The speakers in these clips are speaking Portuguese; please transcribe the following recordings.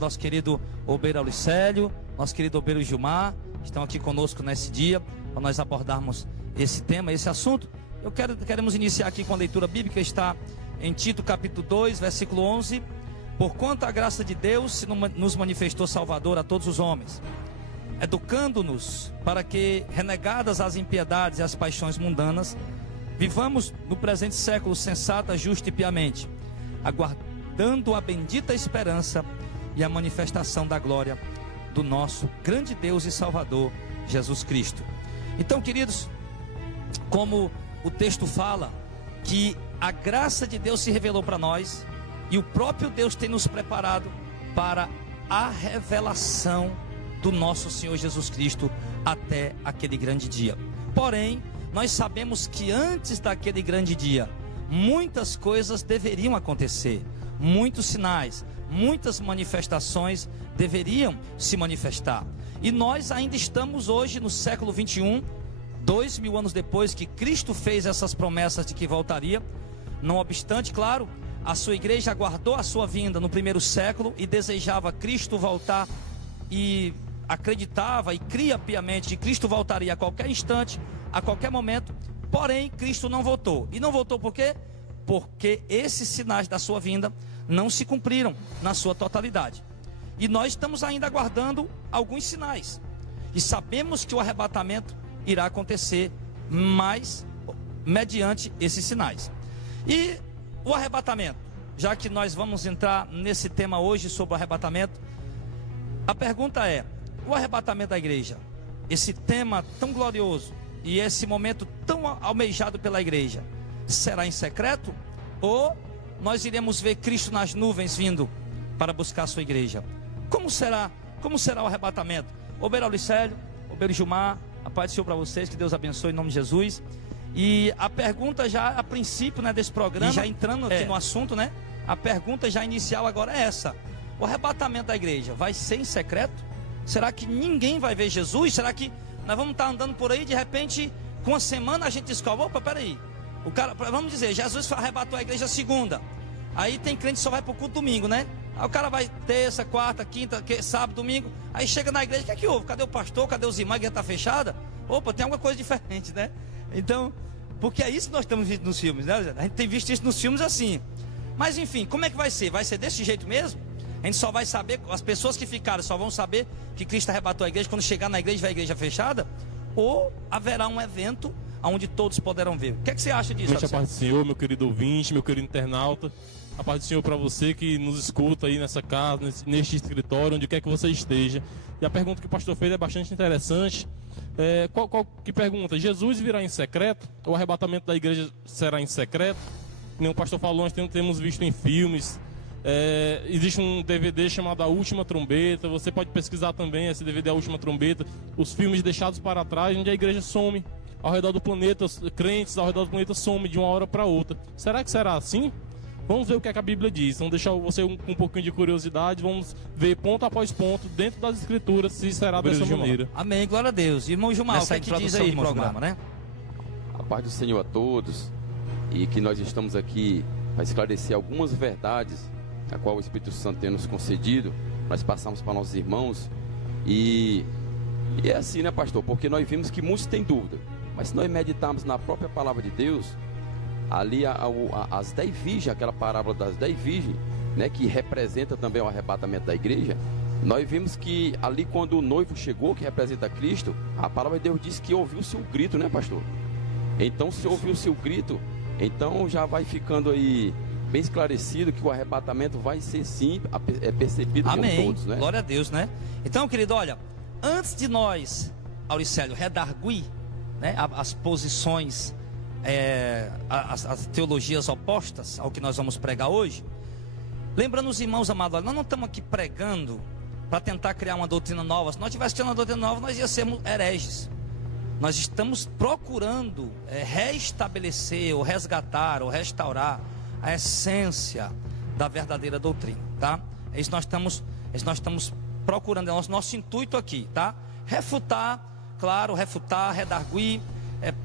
Nosso querido obreiro Auricélio, nosso querido obreiro Gilmar, estão aqui conosco nesse dia, para nós abordarmos esse tema, esse assunto. Queremos iniciar aqui com a leitura bíblica, está em Tito capítulo 2, versículo 11. Porquanto a graça de Deus se nos manifestou Salvador a todos os homens, educando-nos para que, renegadas as impiedades e as paixões mundanas, vivamos no presente século sensata, justa e piamente, aguardando a bendita esperança e a manifestação da glória do nosso grande Deus e Salvador, Jesus Cristo. Então, queridos, como o texto fala, que a graça de Deus se revelou para nós, e o próprio Deus tem nos preparado para a revelação do nosso Senhor Jesus Cristo até aquele grande dia. Porém, nós sabemos que antes daquele grande dia, muitas coisas deveriam acontecer, muitos sinais, muitas manifestações deveriam se manifestar. E nós ainda estamos hoje no século 21, 2000 anos depois que Cristo fez essas promessas de que voltaria. Não obstante, claro, a sua igreja aguardou a sua vinda no primeiro século e desejava Cristo voltar, e acreditava e cria piamente que Cristo voltaria a qualquer instante, a qualquer momento. Porém, Cristo não voltou. E não voltou por quê? Porque esses sinais da sua vinda não se cumpriram na sua totalidade. E nós estamos ainda aguardando alguns sinais. E sabemos que o arrebatamento irá acontecer, mas mediante esses sinais. E o arrebatamento, já que nós vamos entrar nesse tema hoje sobre o arrebatamento, a pergunta é: o arrebatamento da igreja, esse tema tão glorioso e esse momento tão almejado pela igreja, será em secreto? Ou nós iremos ver Cristo nas nuvens vindo para buscar a sua igreja? Como será o arrebatamento? Obreiro Auricélio, obreiro Gilmar, a paz do Senhor para vocês, que Deus abençoe em nome de Jesus. E a pergunta já a princípio, né, desse programa, e já entrando aqui no assunto, né, a pergunta já inicial agora é essa: o arrebatamento da igreja vai ser em secreto? Será que ninguém vai ver Jesus? Será que nós vamos estar andando por aí, de repente, com uma semana a gente descobre: opa, peraí, o cara, vamos dizer, Jesus arrebatou a igreja segunda, aí tem crente que só vai para o culto domingo, né? Aí o cara vai terça, quarta, quinta, sábado, domingo, aí chega na igreja, o que é que houve? Cadê o pastor? Cadê os irmãos? A igreja está fechada? Opa, tem alguma coisa diferente, né? Então, porque é isso que nós estamos vendo nos filmes, né? A gente tem visto isso nos filmes assim. Mas enfim, como é que vai ser? Vai ser desse jeito mesmo? A gente só vai saber, as pessoas que ficaram só vão saber que Cristo arrebatou a igreja quando chegar na igreja e vai a igreja fechada? Ou haverá um evento onde todos poderão ver? O que é que você acha disso? A paz do Senhor, meu querido ouvinte, meu querido internauta. A paz do Senhor para você que nos escuta aí nessa casa, neste escritório, onde quer que você esteja. E a pergunta que o pastor fez é bastante interessante. Que pergunta? Jesus virá em secreto? O arrebatamento da igreja será em secreto? Como o pastor falou, nós temos visto em filmes. Existe um DVD chamado A Última Trombeta. Você pode pesquisar também esse DVD, A Última Trombeta. Os filmes deixados para trás, onde a igreja some ao redor do planeta, os crentes ao redor do planeta somem de uma hora para outra. Será que será assim? Vamos ver o que a Bíblia diz. Vamos deixar você com um pouquinho de curiosidade. Vamos ver ponto após ponto dentro das escrituras se será dessa maneira. Amém, glória a Deus. Irmão Gilmar, o que é que diz aí no programa, né? A paz do Senhor a todos. E que nós estamos aqui para esclarecer algumas verdades a qual o Espírito Santo tem nos concedido. Nós passamos para nossos irmãos. E é assim, né, pastor? Porque nós vimos que muitos têm dúvida. Mas se nós meditarmos na própria palavra de Deus, ali as 10 virgens, aquela parábola das 10 virgens, né, que representa também o arrebatamento da igreja, nós vimos que ali quando o noivo chegou, que representa Cristo, a palavra de Deus diz que ouviu-se um grito, né, pastor? Então, se ouviu-se o grito, então já vai ficando aí bem esclarecido que o arrebatamento vai ser sim percebido por todos, né? Glória a Deus, né? Então, querido, olha, antes de nós, Auricélio, redarguir, né, as posições, as teologias opostas ao que nós vamos pregar hoje, lembrando os irmãos amados, nós não estamos aqui pregando para tentar criar uma doutrina nova. Se nós tivéssemos criado uma doutrina nova, nós ia sermos hereges. Nós estamos procurando restabelecer, ou resgatar, ou restaurar a essência da verdadeira doutrina, tá? É isso que nós estamos procurando, é o nosso intuito aqui, tá? Refutar, claro, redarguir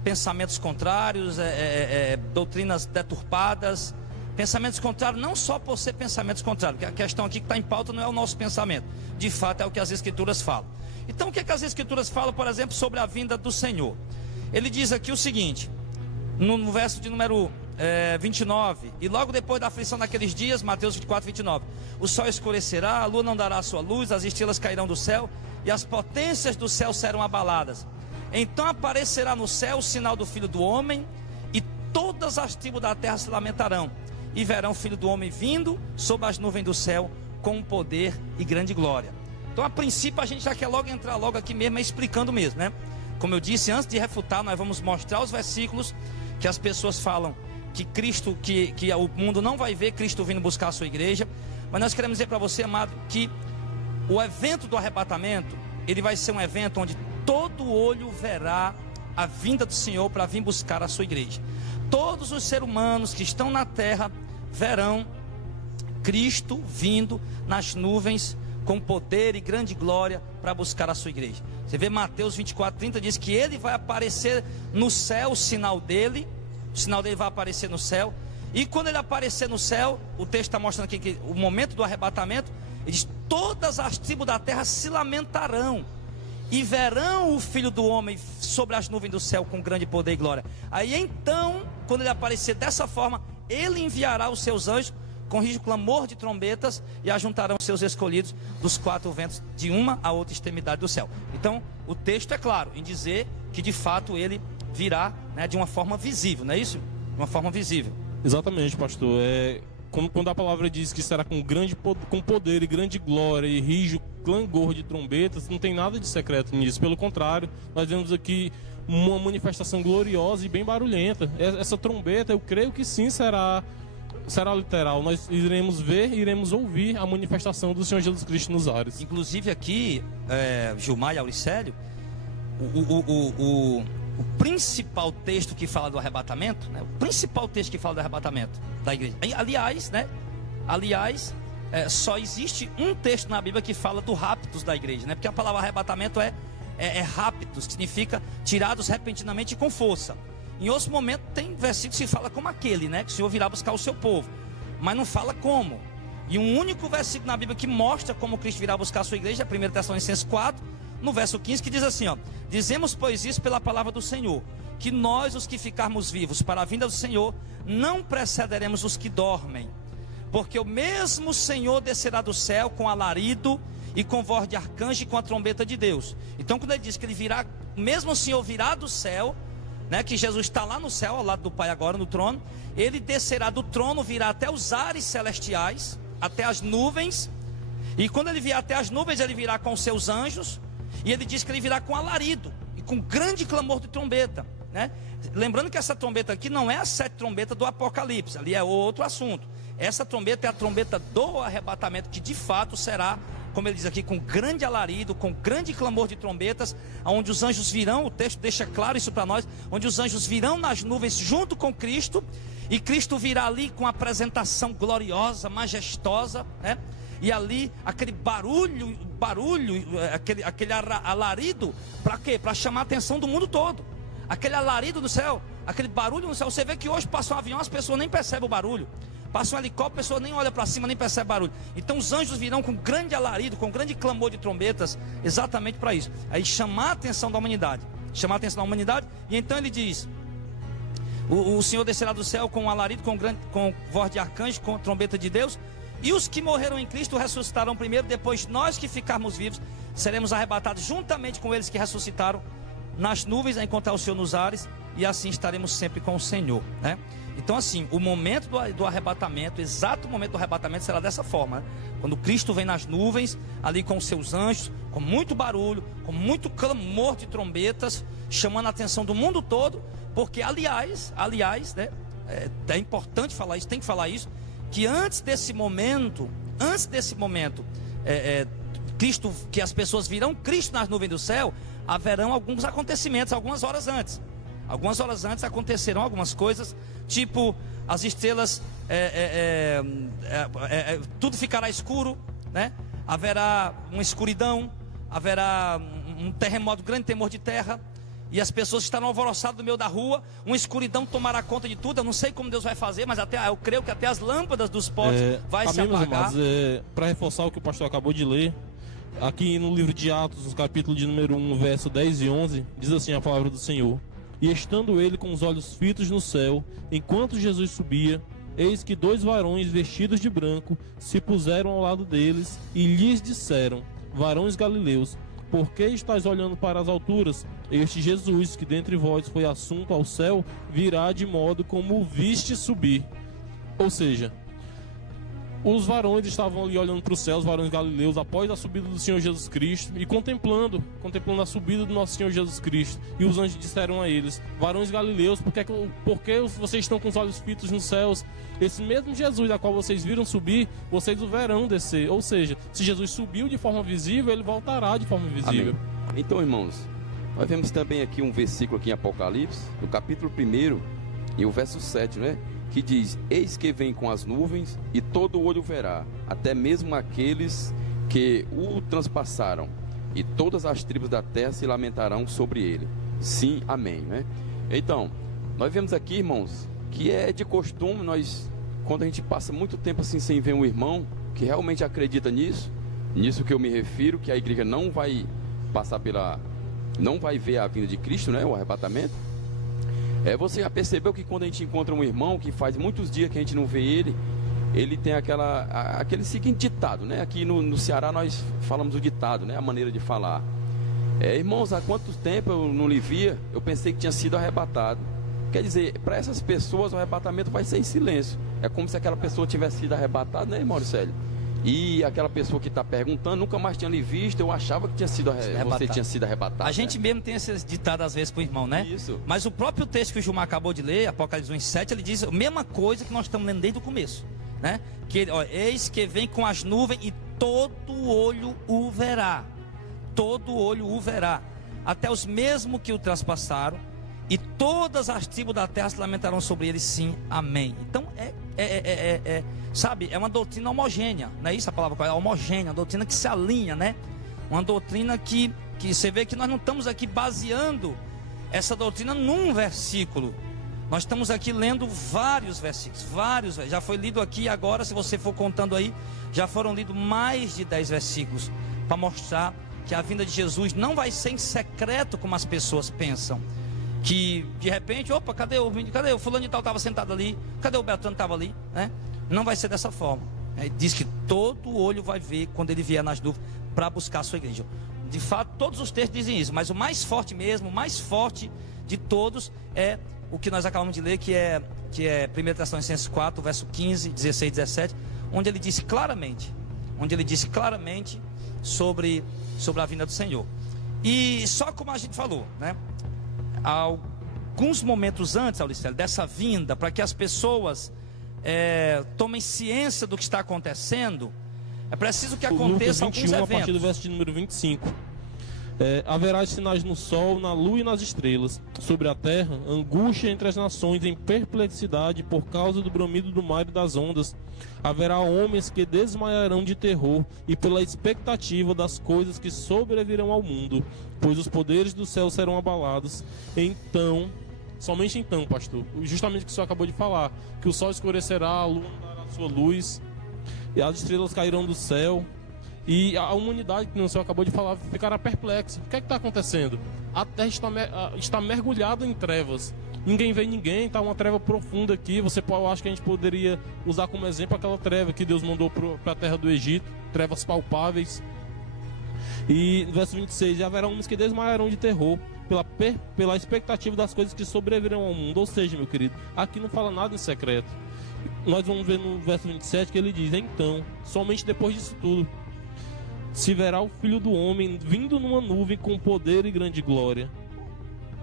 pensamentos contrários, doutrinas deturpadas, Pensamentos contrários, não só por ser pensamentos contrários, porque a questão aqui que está em pauta não é o nosso pensamento, de fato é o que as Escrituras falam. Então o que as Escrituras falam, por exemplo, sobre a vinda do Senhor? Ele diz aqui o seguinte, no verso de número 29, e logo depois da aflição daqueles dias, Mateus 24, 29, o sol escurecerá, a lua não dará a sua luz, as estrelas cairão do céu, e as potências do céu serão abaladas. Então aparecerá no céu o sinal do Filho do Homem, e todas as tribos da terra se lamentarão, e verão o Filho do Homem vindo sob as nuvens do céu, com poder e grande glória. Então a princípio a gente já quer logo entrar logo aqui mesmo, explicando mesmo, né? Como eu disse, antes de refutar, nós vamos mostrar os versículos que as pessoas falam que Cristo, que o mundo não vai ver Cristo vindo buscar a sua igreja. Mas nós queremos dizer para você, amado, que o evento do arrebatamento, ele vai ser um evento onde todo olho verá a vinda do Senhor para vir buscar a sua igreja. Todos os seres humanos que estão na terra verão Cristo vindo nas nuvens com poder e grande glória para buscar a sua igreja. Você vê Mateus 24, 30 diz que ele vai aparecer no céu, o sinal dele vai aparecer no céu. E quando ele aparecer no céu, o texto está mostrando aqui que o momento do arrebatamento, ele diz: todas as tribos da terra se lamentarão e verão o Filho do Homem sobre as nuvens do céu com grande poder e glória. Aí então, quando ele aparecer dessa forma, ele enviará os seus anjos com rijo clamor de trombetas, e ajuntarão seus escolhidos dos quatro ventos, de uma a outra extremidade do céu. Então o texto é claro em dizer que de fato ele virá, né, de uma forma visível, não é isso? De uma forma visível. Exatamente, pastor. Quando a palavra diz que será com poder e grande glória e rijo clangor de trombetas, não tem nada de secreto nisso. Pelo contrário, nós vemos aqui uma manifestação gloriosa e bem barulhenta. Essa trombeta, eu creio que sim, será literal. Nós iremos ver e iremos ouvir a manifestação do Senhor Jesus Cristo nos ares. Inclusive aqui, Gilmar e Auricélio, o principal texto que fala do arrebatamento, né? O principal texto que fala do arrebatamento da igreja. Aliás, só existe um texto na Bíblia que fala do raptus da igreja, né? Porque a palavra arrebatamento é raptus, que significa tirados repentinamente e com força. Em outros momentos tem versículo que se fala como aquele, né? Que o Senhor virá buscar o seu povo, mas não fala como. E um único versículo na Bíblia que mostra como Cristo virá buscar a sua igreja é 1 Tessalonicenses 4, no verso 15, que diz assim, ó: dizemos, pois, isso pela palavra do Senhor, que nós, os que ficarmos vivos para a vinda do Senhor, não precederemos os que dormem, porque o mesmo Senhor descerá do céu com alarido e com voz de arcanjo e com a trombeta de Deus. Então quando ele diz que ele virá, o mesmo Senhor virá do céu, né, que Jesus está lá no céu, ao lado do Pai agora no trono, ele descerá do trono, virá até os ares celestiais, até as nuvens, e quando ele vier até as nuvens, ele virá com seus anjos, e ele diz que ele virá com alarido e com grande clamor de trombeta, né? Lembrando que essa trombeta aqui não é a 7 trombeta do Apocalipse, ali é outro assunto. Essa trombeta é a trombeta do arrebatamento, que de fato será, como ele diz aqui, com grande alarido, com grande clamor de trombetas, onde os anjos virão, o texto deixa claro isso para nós, onde os anjos virão nas nuvens junto com Cristo, e Cristo virá ali com a apresentação gloriosa, majestosa, né? E ali aquele barulho, aquele alarido, para quê? Para chamar a atenção do mundo todo. Aquele alarido no céu, aquele barulho no céu. Você vê que hoje passa um avião, as pessoas nem percebem o barulho. Passa um helicóptero, a pessoa nem olha para cima, nem percebe barulho. Então os anjos virão com grande alarido, com grande clamor de trombetas, exatamente para isso. Aí chamar a atenção da humanidade. Chamar a atenção da humanidade. E então ele diz: o Senhor descerá do céu com um alarido, com voz de arcanjo, com trombeta de Deus. E os que morreram em Cristo ressuscitarão primeiro. Depois nós que ficarmos vivos seremos arrebatados juntamente com eles que ressuscitaram nas nuvens a encontrar o Senhor nos ares, e assim estaremos sempre com o Senhor, né? Então assim, o momento do arrebatamento, exato momento do arrebatamento será dessa forma, né? Quando Cristo vem nas nuvens, ali com os seus anjos, com muito barulho, com muito clamor de trombetas, chamando a atenção do mundo todo. Porque aliás, né, é importante falar isso, tem que falar isso, que antes desse momento, Cristo, que as pessoas virão Cristo nas nuvens do céu, haverão alguns acontecimentos, algumas horas antes acontecerão algumas coisas, tipo as estrelas, tudo ficará escuro, né? Haverá uma escuridão, haverá um terremoto, grande temor de terra, e as pessoas estarão alvoroçadas no meio da rua, uma escuridão tomará conta de tudo. Eu não sei como Deus vai fazer, mas eu creio que até as lâmpadas dos postes vai se apagar. Para reforçar o que o pastor acabou de ler, aqui no livro de Atos, no capítulo de número 1, verso 10 e 11, diz assim a palavra do Senhor: E estando ele com os olhos fitos no céu, enquanto Jesus subia, eis que 2 varões vestidos de branco se puseram ao lado deles e lhes disseram: Varões galileus, por que estáis olhando para as alturas? Este Jesus, que dentre vós foi assunto ao céu, virá de modo como o viste subir. Ou seja, os varões estavam ali olhando para o céu, os varões galileus, após a subida do Senhor Jesus Cristo, e contemplando a subida do nosso Senhor Jesus Cristo. E os anjos disseram a eles: Varões galileus, por que vocês estão com os olhos fitos nos céus? Esse mesmo Jesus a qual vocês viram subir, vocês o verão descer. Ou seja, se Jesus subiu de forma visível, ele voltará de forma visível. Amém. Então, irmãos, nós vemos também aqui um versículo aqui em Apocalipse, no capítulo 1, e o verso 7, né? Que diz: Eis que vem com as nuvens, e todo olho verá, até mesmo aqueles que o transpassaram, e todas as tribos da terra se lamentarão sobre ele. Sim, amém, né? Então, nós vemos aqui, irmãos, que é de costume quando a gente passa muito tempo assim sem ver um irmão que realmente acredita nisso que eu me refiro, que a igreja não vai não vai ver a vinda de Cristo, né? O arrebatamento. Você já percebeu que quando a gente encontra um irmão que faz muitos dias que a gente não vê ele tem aquele seguinte ditado, né? Aqui no Ceará nós falamos o ditado, né? A maneira de falar. Irmãos, há quanto tempo eu não lhe via? Eu pensei que tinha sido arrebatado. Quer dizer, para essas pessoas o arrebatamento vai ser em silêncio. É como se aquela pessoa tivesse sido arrebatada, né, irmão Célio? E aquela pessoa que está perguntando, nunca mais tinha lhe visto, eu achava que você tinha sido arrebatado. A gente mesmo tem esse ditado às vezes para o irmão, né? Isso. Mas o próprio texto que o Gilmar acabou de ler, Apocalipse 1:7, ele diz a mesma coisa que nós estamos lendo desde o começo, né? Que eis que vem com as nuvens e todo olho o verá. Todo olho o verá. Até os mesmos que o transpassaram, e todas as tribos da terra se lamentarão sobre ele. Sim, amém. Então sabe, é uma doutrina homogênea, não é isso a palavra? É homogênea, uma doutrina que se alinha, né? Uma doutrina que você vê que nós não estamos aqui baseando essa doutrina num versículo. Nós estamos aqui lendo vários versículos, já foi lido aqui agora, se você for contando aí, já foram lidos mais de 10 versículos, para mostrar que a vinda de Jesus não vai ser em secreto como as pessoas pensam. Que de repente, opa, cadê o fulano de tal estava sentado ali, cadê o Beltrano estava ali, né? Não vai ser dessa forma. Diz que todo olho vai ver quando ele vier nas nuvens para buscar a sua igreja. De fato, todos os textos dizem isso, mas o mais forte mesmo, o mais forte de todos é o que nós acabamos de ler, que é 1 Tessalonicenses 4, verso 15, 16, 17, onde ele disse claramente sobre a vinda do Senhor. E só como a gente falou, né? Alguns momentos antes, Auricélio, dessa vinda, para que as pessoas tomem ciência do que está acontecendo, é preciso que aconteça alguns eventos. A partir do verso de número 25. Haverá sinais no sol, na lua e nas estrelas. Sobre a terra, angústia entre as nações, em perplexidade por causa do bramido do mar e das ondas. Haverá homens que desmaiarão de terror e pela expectativa das coisas que sobrevirão ao mundo, pois os poderes do céu serão abalados. Então, somente então, pastor, justamente o que o senhor acabou de falar, que o sol escurecerá, a lua não dará sua luz, e as estrelas cairão do céu, e a humanidade, que o senhor acabou de falar, ficará perplexa. O que é que está acontecendo? A terra está mergulhada em trevas. Ninguém vê ninguém, está uma treva profunda aqui. Eu acho que a gente poderia usar como exemplo aquela treva que Deus mandou para a terra do Egito, trevas palpáveis. E no verso 26, e haverá homens que desmaiarão de terror pela expectativa das coisas que sobrevirão ao mundo. Ou seja, meu querido, aqui não fala nada em secreto. Nós vamos ver no verso 27 que ele diz: então, somente depois disso tudo, se verá o Filho do Homem vindo numa nuvem com poder e grande glória.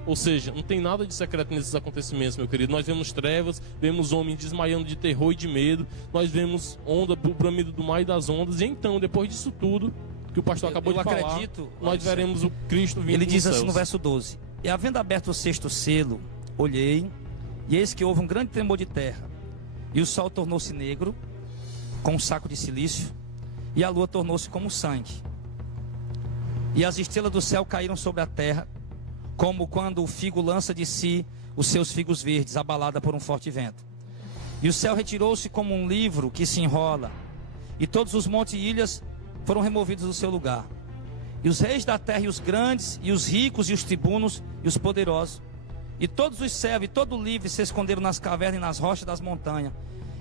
Ou seja, não tem nada de secreto nesses acontecimentos, meu querido. Nós vemos trevas, vemos homens desmaiando de terror e de medo. Nós vemos o bramido do mar e das ondas. E então, depois disso tudo que o pastor acabou de falar, nós veremos o Cristo vindo. Ele diz assim no verso 12: e havendo aberto o sexto selo, olhei, e eis que houve um grande tremor de terra, e o sol tornou-se negro, com um saco de silício, e a lua tornou-se como sangue, e as estrelas do céu caíram sobre a terra, como quando o figo lança de si os seus figos verdes, abalada por um forte vento. E o céu retirou-se como um livro que se enrola, e todos os montes e ilhas foram removidos do seu lugar. E os reis da terra, e os grandes, e os ricos, e os tribunos, e os poderosos, e todos os servos, e todo livre se esconderam nas cavernas e nas rochas das montanhas,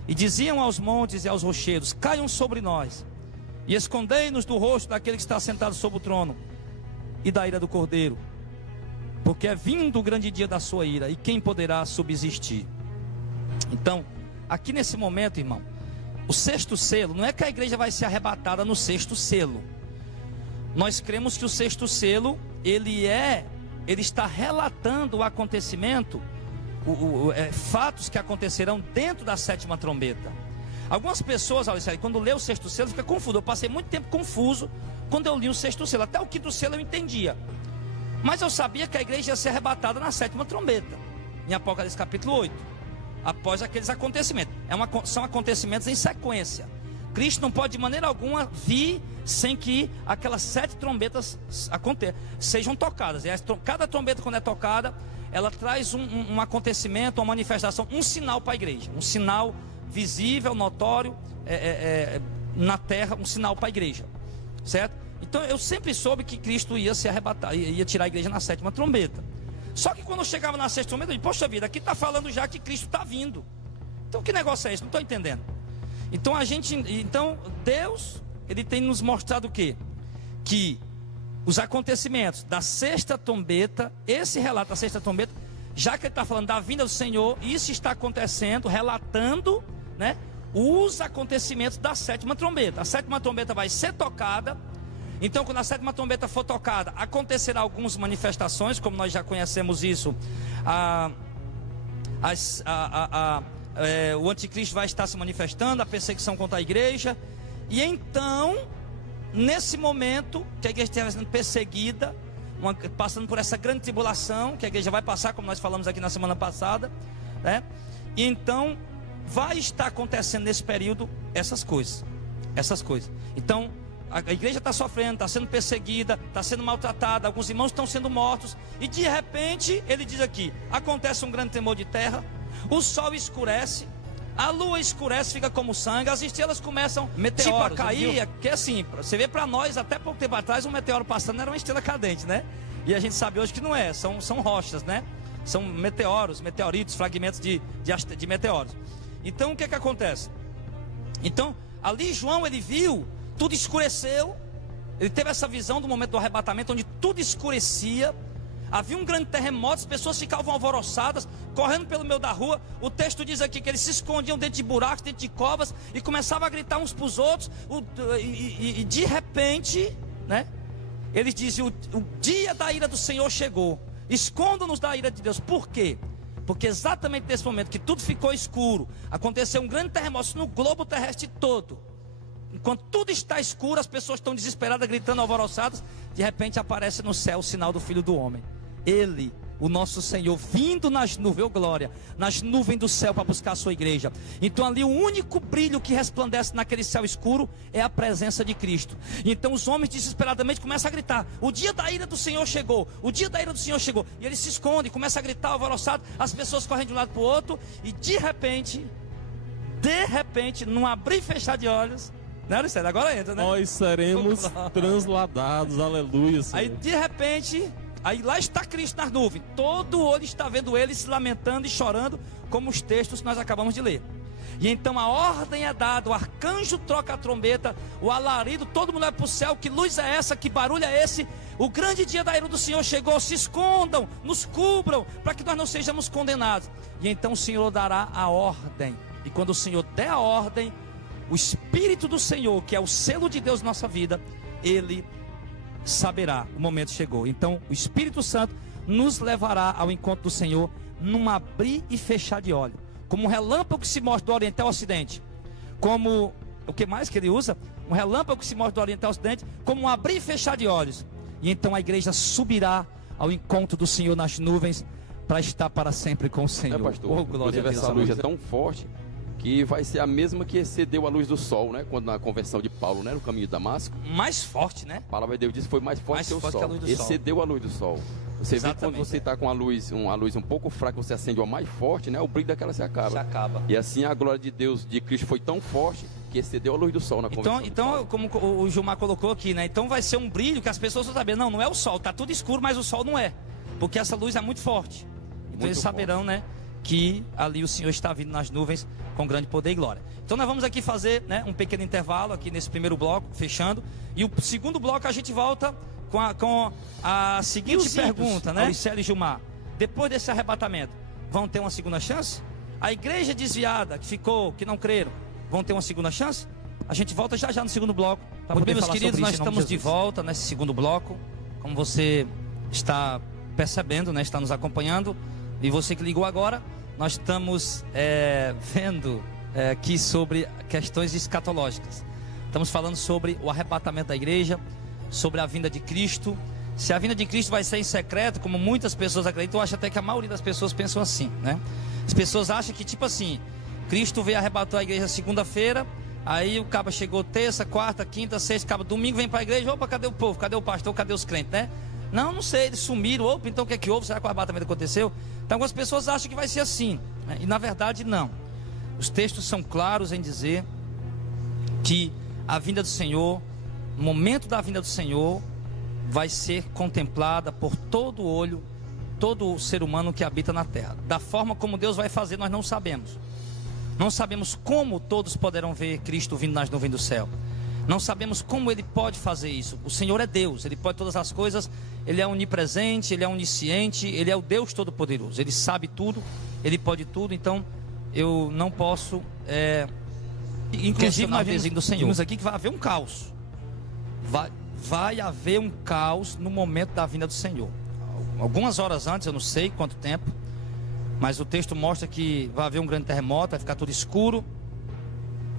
e diziam aos montes e aos rochedos: caiam sobre nós, e escondei-nos do rosto daquele que está sentado sobre o trono, e da ira do Cordeiro, porque é vindo o grande dia da sua ira, e quem poderá subsistir? Então, aqui nesse momento, irmão, o sexto selo, não é que a igreja vai ser arrebatada no sexto selo. Nós cremos que o sexto selo, ele está relatando o acontecimento, fatos que acontecerão dentro da sétima trombeta. Algumas pessoas, olha, quando lê o sexto selo, fica confuso. Eu passei muito tempo confuso quando eu li o sexto selo. Até o quinto selo eu entendia. Mas eu sabia que a igreja ia ser arrebatada na sétima trombeta, em Apocalipse capítulo 8, após aqueles acontecimentos. São acontecimentos em sequência. Cristo não pode de maneira alguma vir sem que aquelas 7 trombetas sejam tocadas. E cada trombeta, quando é tocada, ela traz um acontecimento, uma manifestação, um sinal para a igreja. Um sinal visível, notório, na terra, um sinal para a igreja. Certo? Então eu sempre soube que Cristo ia se arrebatar, ia tirar a igreja na sétima trombeta. Só que quando eu chegava na sexta trombeta, eu disse: poxa vida, aqui está falando já que Cristo está vindo. Então que negócio é esse? Não estou entendendo. Então Deus, ele tem nos mostrado o quê? Que os acontecimentos da sexta trombeta, esse relato da sexta trombeta, já que ele está falando da vinda do Senhor, isso está acontecendo, relatando, né, os acontecimentos da sétima trombeta. A sétima trombeta vai ser tocada. Então, quando a sétima trombeta for tocada, acontecerá algumas manifestações, como nós já conhecemos isso. O anticristo vai estar se manifestando, a perseguição contra a igreja. E então, nesse momento que a igreja estiver sendo perseguida, passando por essa grande tribulação que a igreja vai passar, como nós falamos aqui na semana passada, né? E então vai estar acontecendo nesse período essas coisas. Então a igreja está sofrendo, está sendo perseguida, está sendo maltratada, alguns irmãos estão sendo mortos, e de repente, ele diz aqui, acontece um grande tremor de terra, o sol escurece, a lua escurece, fica como sangue, as estrelas começam a cair, que assim, você vê para nós, até pouco tempo atrás, um meteoro passando era uma estrela cadente, né? E a gente sabe hoje que não é, são rochas, né? São meteoritos, fragmentos de meteoros. Então o que acontece? Então, ali João, ele viu, tudo escureceu, ele teve essa visão do momento do arrebatamento, onde tudo escurecia, havia um grande terremoto, as pessoas ficavam alvoroçadas, correndo pelo meio da rua. O texto diz aqui que eles se escondiam dentro de buracos, dentro de covas, e começavam a gritar uns para os outros, e de repente, né, eles diziam: o dia da ira do Senhor chegou, escondam-nos da ira de Deus. Por quê? Porque exatamente nesse momento que tudo ficou escuro, aconteceu um grande terremoto no globo terrestre todo. Enquanto tudo está escuro, as pessoas estão desesperadas, gritando, alvoroçadas. De repente aparece no céu o sinal do Filho do Homem. Ele, o nosso Senhor, vindo nas nuvens, glória, nas nuvens do céu para buscar a sua igreja. Então ali o único brilho que resplandece naquele céu escuro é a presença de Cristo. Então os homens desesperadamente começam a gritar: o dia da ira do Senhor chegou, o dia da ira do Senhor chegou. E eles se escondem, começam a gritar alvoroçado, as pessoas correm de um lado para o outro, e de repente, num abrir e fechar de olhos, não, agora entra, né? Nós seremos transladados, aleluia, Senhor. Aí de repente, aí lá está Cristo nas nuvens, todo olho está vendo ele se lamentando e chorando, como os textos que nós acabamos de ler. E então a ordem é dada, o arcanjo troca a trombeta, o alarido, todo mundo vai para o céu. Que luz é essa? Que barulho é esse? O grande dia da ira do Senhor chegou. Se escondam, nos cubram, para que nós não sejamos condenados. E então o Senhor dará a ordem, e quando o Senhor der a ordem, o Espírito do Senhor, que é o selo de Deus na nossa vida, ele saberá, o momento chegou. Então o Espírito Santo nos levará ao encontro do Senhor, num abrir e fechar de olho, como um relâmpago que se mostra do Oriente ao Ocidente, como, o que mais que ele usa? Um relâmpago que se mostra do Oriente ao Ocidente, como um abrir e fechar de olhos. E então a igreja subirá ao encontro do Senhor nas nuvens, para estar para sempre com o Senhor. Pastor, oh, glória a Deus. Essa luz é tão forte que vai ser a mesma que excedeu a luz do sol, né? Quando na conversão de Paulo, né? No caminho de Damasco. Mais forte, né? A palavra de Deus diz que foi mais forte que o sol. Que a luz do excedeu sol. A luz do sol. Você vê que quando Exatamente, você está com uma luz um pouco fraca, você acende uma mais forte, né? O brilho daquela se acaba. Se acaba. E assim a glória de Deus, de Cristo, foi tão forte que excedeu a luz do sol na conversão. Então, como o Gilmar colocou aqui, né? Então vai ser um brilho que as pessoas vão saber. Não é o sol, tá tudo escuro, mas o sol não é. Porque essa luz é muito forte. Então Muito eles saberão, né? Que ali o Senhor está vindo nas nuvens com grande poder e glória. Então nós vamos aqui fazer, né, um pequeno intervalo aqui nesse primeiro bloco, fechando. E o segundo bloco a gente volta com a seguinte pergunta, né? Auricélio e Gilmar. Depois desse arrebatamento, vão ter uma segunda chance? A igreja desviada que ficou, que não creram, vão ter uma segunda chance? A gente volta já no segundo bloco. Muito bem, meus queridos, nós estamos de volta nesse segundo bloco. Como você está percebendo, né, está nos acompanhando. E você que ligou agora, nós estamos vendo aqui sobre questões escatológicas. Estamos falando sobre o arrebatamento da igreja, sobre a vinda de Cristo. Se a vinda de Cristo vai ser em secreto, como muitas pessoas acreditam, eu acho até que a maioria das pessoas pensam assim, né? As pessoas acham que, tipo assim, Cristo veio arrebatar a igreja segunda-feira, aí o cabo chegou terça, quarta, quinta, sexta, cabo domingo, vem para a igreja, opa, cadê o povo? Cadê o pastor? Cadê os crentes, né? Não sei, eles sumiram, opa, então o que é que houve? Será que o arrebatamento aconteceu? Então algumas pessoas acham que vai ser assim, né? E na verdade não. Os textos são claros em dizer que a vinda do Senhor, o momento da vinda do Senhor, vai ser contemplada por todo o olho, todo o ser humano que habita na terra. Da forma como Deus vai fazer, nós não sabemos. Não sabemos como todos poderão ver Cristo vindo nas nuvens do céu. Não sabemos como Ele pode fazer isso. O Senhor é Deus, Ele pode todas as coisas. Ele é onipresente, Ele é onisciente, Ele é o Deus Todo-Poderoso. Ele sabe tudo, Ele pode tudo. Então eu não posso inclusive nós vimos aqui que vai haver um caos. Vai haver um caos no momento da vinda do Senhor. Algumas horas antes, eu não sei quanto tempo, mas o texto mostra que vai haver um grande terremoto, vai ficar tudo escuro,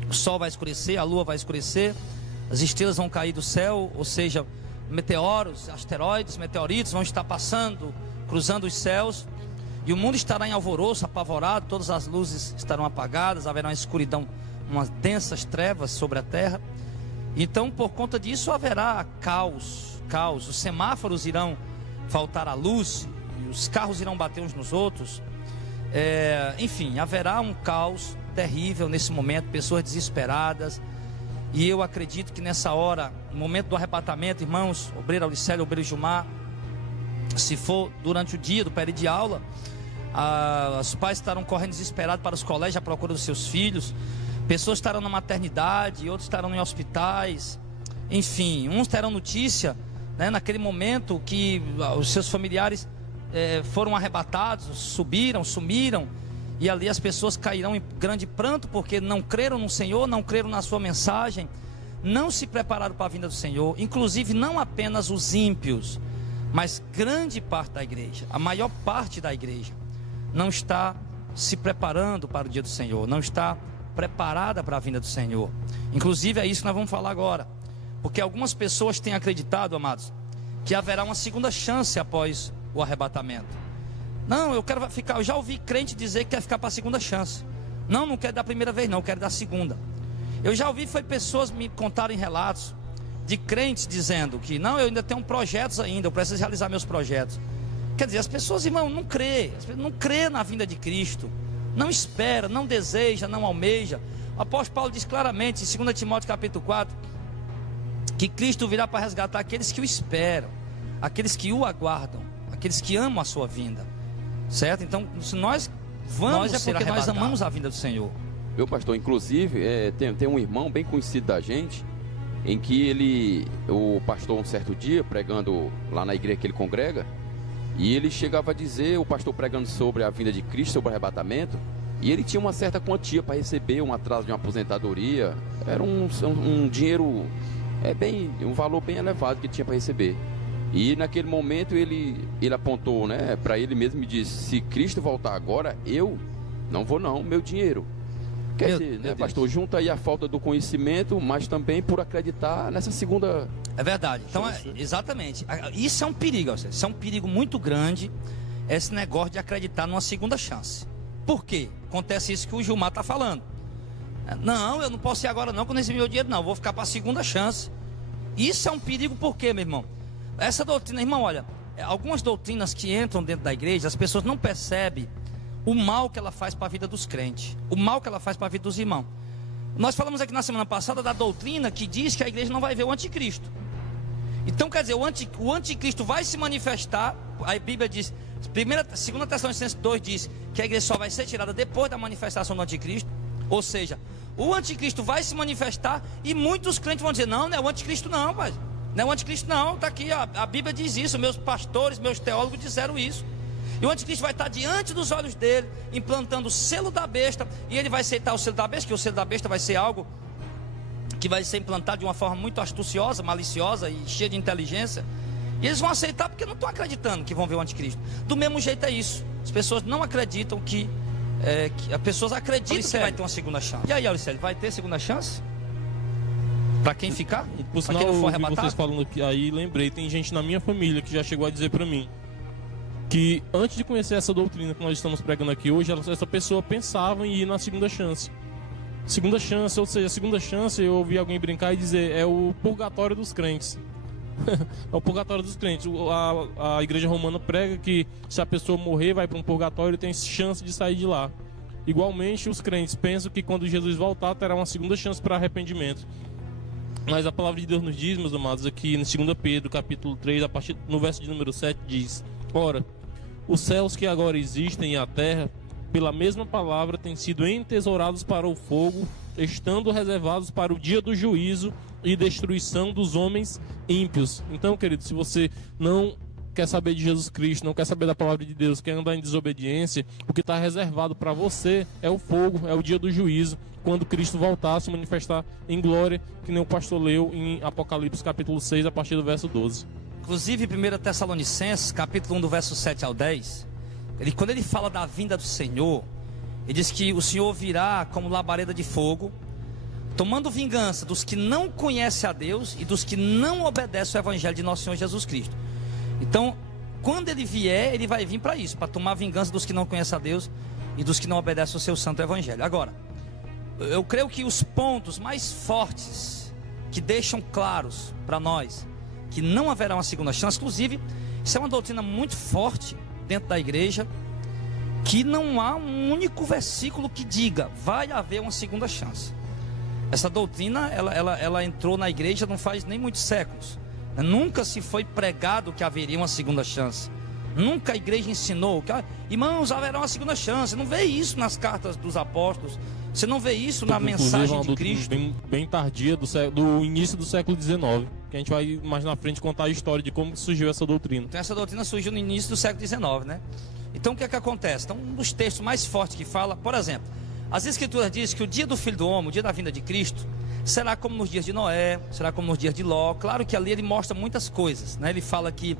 o sol vai escurecer, a lua vai escurecer, as estrelas vão cair do céu, ou seja, meteoros, asteroides, meteoritos vão estar passando, cruzando os céus, e o mundo estará em alvoroço, apavorado, todas as luzes estarão apagadas, haverá uma escuridão, umas densas trevas sobre a terra. Então, por conta disso, haverá caos. Os semáforos irão faltar a luz, e os carros irão bater uns nos outros. Enfim, haverá um caos terrível nesse momento, pessoas desesperadas. E eu acredito que nessa hora, no momento do arrebatamento, irmãos, obreiro Auricélio, obreiro Gilmar, se for durante o dia do período de aula, os pais estarão correndo desesperados para os colégios à procura dos seus filhos. Pessoas estarão na maternidade, outros estarão em hospitais. Enfim, uns terão notícia, né, naquele momento que os seus familiares foram arrebatados, sumiram. E ali as pessoas cairão em grande pranto, porque não creram no Senhor, não creram na sua mensagem, não se prepararam para a vinda do Senhor. Inclusive não apenas os ímpios, mas grande parte da igreja, a maior parte da igreja, não está se preparando para o dia do Senhor, não está preparada para a vinda do Senhor. Inclusive é isso que nós vamos falar agora, porque algumas pessoas têm acreditado, amados, que haverá uma segunda chance após o arrebatamento. Não, eu já ouvi crente dizer que quer ficar para a segunda chance. Não quero dar a primeira vez não, eu quero dar a segunda. Eu já ouvi pessoas me contarem relatos de crentes dizendo que não, eu ainda tenho projetos ainda, eu preciso realizar meus projetos. Quer dizer, as pessoas, irmão, não crê na vinda de Cristo, não espera, não deseja, não almeja. O apóstolo Paulo diz claramente em 2 Timóteo capítulo 4 que Cristo virá para resgatar aqueles que o esperam, aqueles que o aguardam, aqueles que amam a sua vinda, certo? Então, se nós vamos é porque nós amamos a vinda do Senhor. Meu pastor, inclusive, tem um irmão bem conhecido da gente, em que o pastor um certo dia, pregando lá na igreja que ele congrega, e ele chegava a dizer, o pastor pregando sobre a vinda de Cristo, sobre o arrebatamento, e ele tinha uma certa quantia para receber um atraso de uma aposentadoria, era um dinheiro, um valor bem elevado que ele tinha para receber. E naquele momento ele apontou, né, para ele mesmo e disse: se Cristo voltar agora, eu não vou não, meu dinheiro. Quer dizer, né, pastor, junta aí a falta do conhecimento, mas também por acreditar nessa segunda... É verdade. Então, exatamente. Isso é um perigo, isso é um perigo muito grande, esse negócio de acreditar numa segunda chance. Por quê? Acontece isso que o Gilmar está falando. Não, eu não posso ir agora não, quando eu receber meu dinheiro, não, eu vou ficar para a segunda chance. Isso é um perigo, por quê, meu irmão? Essa doutrina, irmão, olha, algumas doutrinas que entram dentro da igreja, as pessoas não percebem o mal que ela faz para a vida dos crentes, o mal que ela faz para a vida dos irmãos. Nós falamos aqui na semana passada da doutrina que diz que a igreja não vai ver o anticristo. Então quer dizer, o anticristo vai se manifestar. A Bíblia diz, 2 Tessalonicenses 2 diz que a igreja só vai ser tirada depois da manifestação do anticristo. Ou seja, o anticristo vai se manifestar e muitos crentes vão dizer, não é o anticristo não, pai. Não é o anticristo não, está aqui, a Bíblia diz isso, meus pastores, meus teólogos disseram isso. E o anticristo vai estar diante dos olhos dele, implantando o selo da besta, e ele vai aceitar o selo da besta, que o selo da besta vai ser algo que vai ser implantado de uma forma muito astuciosa, maliciosa e cheia de inteligência. E eles vão aceitar porque não estão acreditando que vão ver o anticristo. Do mesmo jeito é isso. As pessoas não acreditam que as pessoas acreditam que vai ter uma segunda chance. E aí, Auricélio, vai ter segunda chance? Para quem ficar? Por sinal, quem não for eu vi arrebatado? vocês falando aqui, aí lembrei, tem gente na minha família que já chegou a dizer para mim que antes de conhecer essa doutrina que nós estamos pregando aqui hoje, essa pessoa pensava em ir na segunda chance. Segunda chance, ou seja, segunda chance, eu ouvi alguém brincar e dizer, é o purgatório dos crentes. É o purgatório dos crentes. A igreja romana prega que se a pessoa morrer, vai para um purgatório e tem chance de sair de lá. Igualmente, os crentes pensam que quando Jesus voltar, terá uma segunda chance para arrependimento. Mas a palavra de Deus nos diz, meus amados, aqui em 2 Pedro, capítulo 3, no verso de número 7, diz: ora, os céus que agora existem e a terra, pela mesma palavra, têm sido entesourados para o fogo, estando reservados para o dia do juízo e destruição dos homens ímpios. Então, querido, se você não quer saber de Jesus Cristo, não quer saber da palavra de Deus, quer andar em desobediência, o que está reservado para você é o fogo, é o dia do juízo, quando Cristo voltar a se manifestar em glória, que nem o pastor leu em Apocalipse capítulo 6, a partir do verso 12. Inclusive, 1 Tessalonicenses, capítulo 1, do verso 7 ao 10, quando ele fala da vinda do Senhor, ele diz que o Senhor virá como labareda de fogo, tomando vingança dos que não conhecem a Deus e dos que não obedecem ao Evangelho de nosso Senhor Jesus Cristo. Então, quando ele vier, ele vai vir para isso, para tomar vingança dos que não conhecem a Deus e dos que não obedecem ao seu santo Evangelho. Agora, eu creio que os pontos mais fortes que deixam claros para nós que não haverá uma segunda chance, inclusive, isso é uma doutrina muito forte dentro da igreja, que não há um único versículo que diga vai haver uma segunda chance. Essa doutrina ela entrou na igreja não faz nem muitos séculos. Nunca se foi pregado que haveria uma segunda chance. Nunca a igreja ensinou que, irmãos, haverá uma segunda chance. Você não vê isso nas cartas dos apóstolos. Você não vê isso na mensagem de Cristo. Bem tardia do início do século XIX. Que a gente vai mais na frente contar a história de como surgiu essa doutrina. Então essa doutrina surgiu no início do século XIX, né? Então o que é que acontece? Então um dos textos mais fortes que fala, por exemplo, as escrituras dizem que o dia do Filho do Homem, o dia da vinda de Cristo, será como nos dias de Noé, será como nos dias de Ló. Claro que ali ele mostra muitas coisas, né? Ele fala que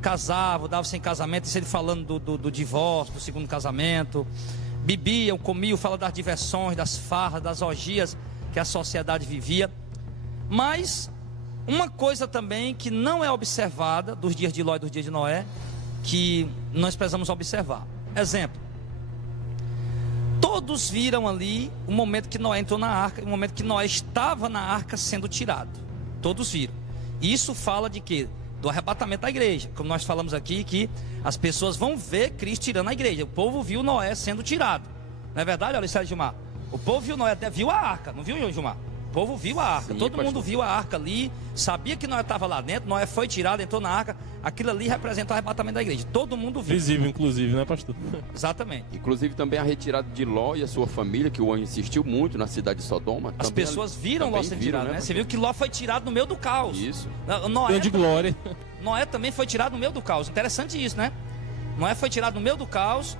casava, dava-se em casamento, isso ele falando do divórcio, do segundo casamento, bebiam, comiam, fala das diversões, das farras, das orgias que a sociedade vivia. Mas uma coisa também que não é observada dos dias de Ló e dos dias de Noé, que nós precisamos observar. Exemplo: todos viram ali o momento que Noé entrou na arca, o momento que Noé estava na arca sendo tirado. Todos viram. Isso fala de quê? Do arrebatamento da igreja. Como nós falamos aqui, que as pessoas vão ver Cristo tirando a igreja. O povo viu Noé sendo tirado. Não é verdade, Auricélio e Gilmar? O povo viu Noé, viu a arca, não viu, Gilmar? O povo viu a arca. Sim, todo mundo viu a arca ali, sabia que Noé estava lá dentro. Noé foi tirado, entrou na arca. Aquilo ali representa o arrebatamento da igreja. Todo mundo viu. Visível, inclusive, né, pastor? Exatamente. Inclusive também a retirada de Ló e a sua família, que o anjo insistiu muito na cidade de Sodoma. As pessoas viram Ló sendo tirado, né? Você viu que Ló foi tirado no meio do caos. Isso. Grande glória. Noé também foi tirado no meio do caos. Interessante isso, né? Noé foi tirado no meio do caos.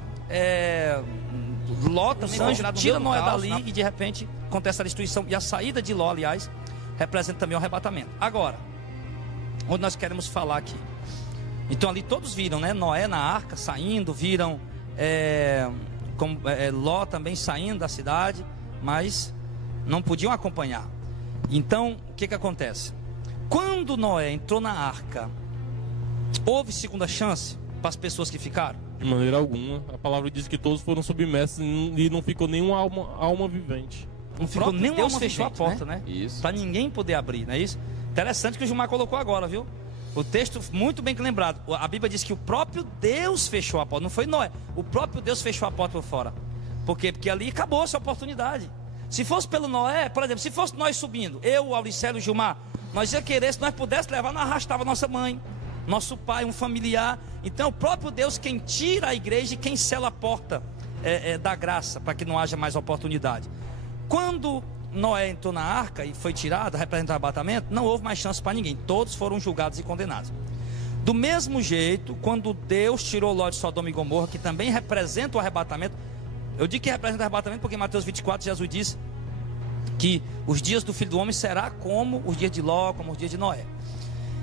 Ló também foi tirado no meio do Noé caos, dali, e de repente acontece a destruição. E a saída de Ló, aliás, representa também o arrebatamento. Agora, onde nós queremos falar aqui? Então ali todos viram, né? Noé na arca saindo, viram Ló também saindo da cidade, mas não podiam acompanhar. Então, o que acontece? Quando Noé entrou na arca, houve segunda chance para as pessoas que ficaram? De maneira alguma. A palavra diz que todos foram submersos e não ficou nenhuma alma vivente. Não ficou nenhuma alma vivente, fechou a porta, né? Isso. Para ninguém poder abrir, não é isso? Interessante que o Gilmar colocou agora, viu? O texto, muito bem lembrado, a Bíblia diz que o próprio Deus fechou a porta, não foi Noé. O próprio Deus fechou a porta por fora. Por quê? Porque ali acabou essa oportunidade. Se fosse pelo Noé, por exemplo, se fosse nós subindo, eu, o Auricélio e o Gilmar, nós ia querer, se nós pudéssemos levar, nós arrastava nossa mãe, nosso pai, um familiar. Então o próprio Deus quem tira a igreja e quem sela a porta da graça, para que não haja mais oportunidade. Quando Noé entrou na arca e foi tirado, representando o arrebatamento, não houve mais chance para ninguém, todos foram julgados e condenados. Do mesmo jeito, quando Deus tirou Ló de Sodoma e Gomorra, que também representa o arrebatamento, eu digo que representa o arrebatamento porque em Mateus 24 Jesus diz que os dias do Filho do Homem será como os dias de Ló, como os dias de Noé.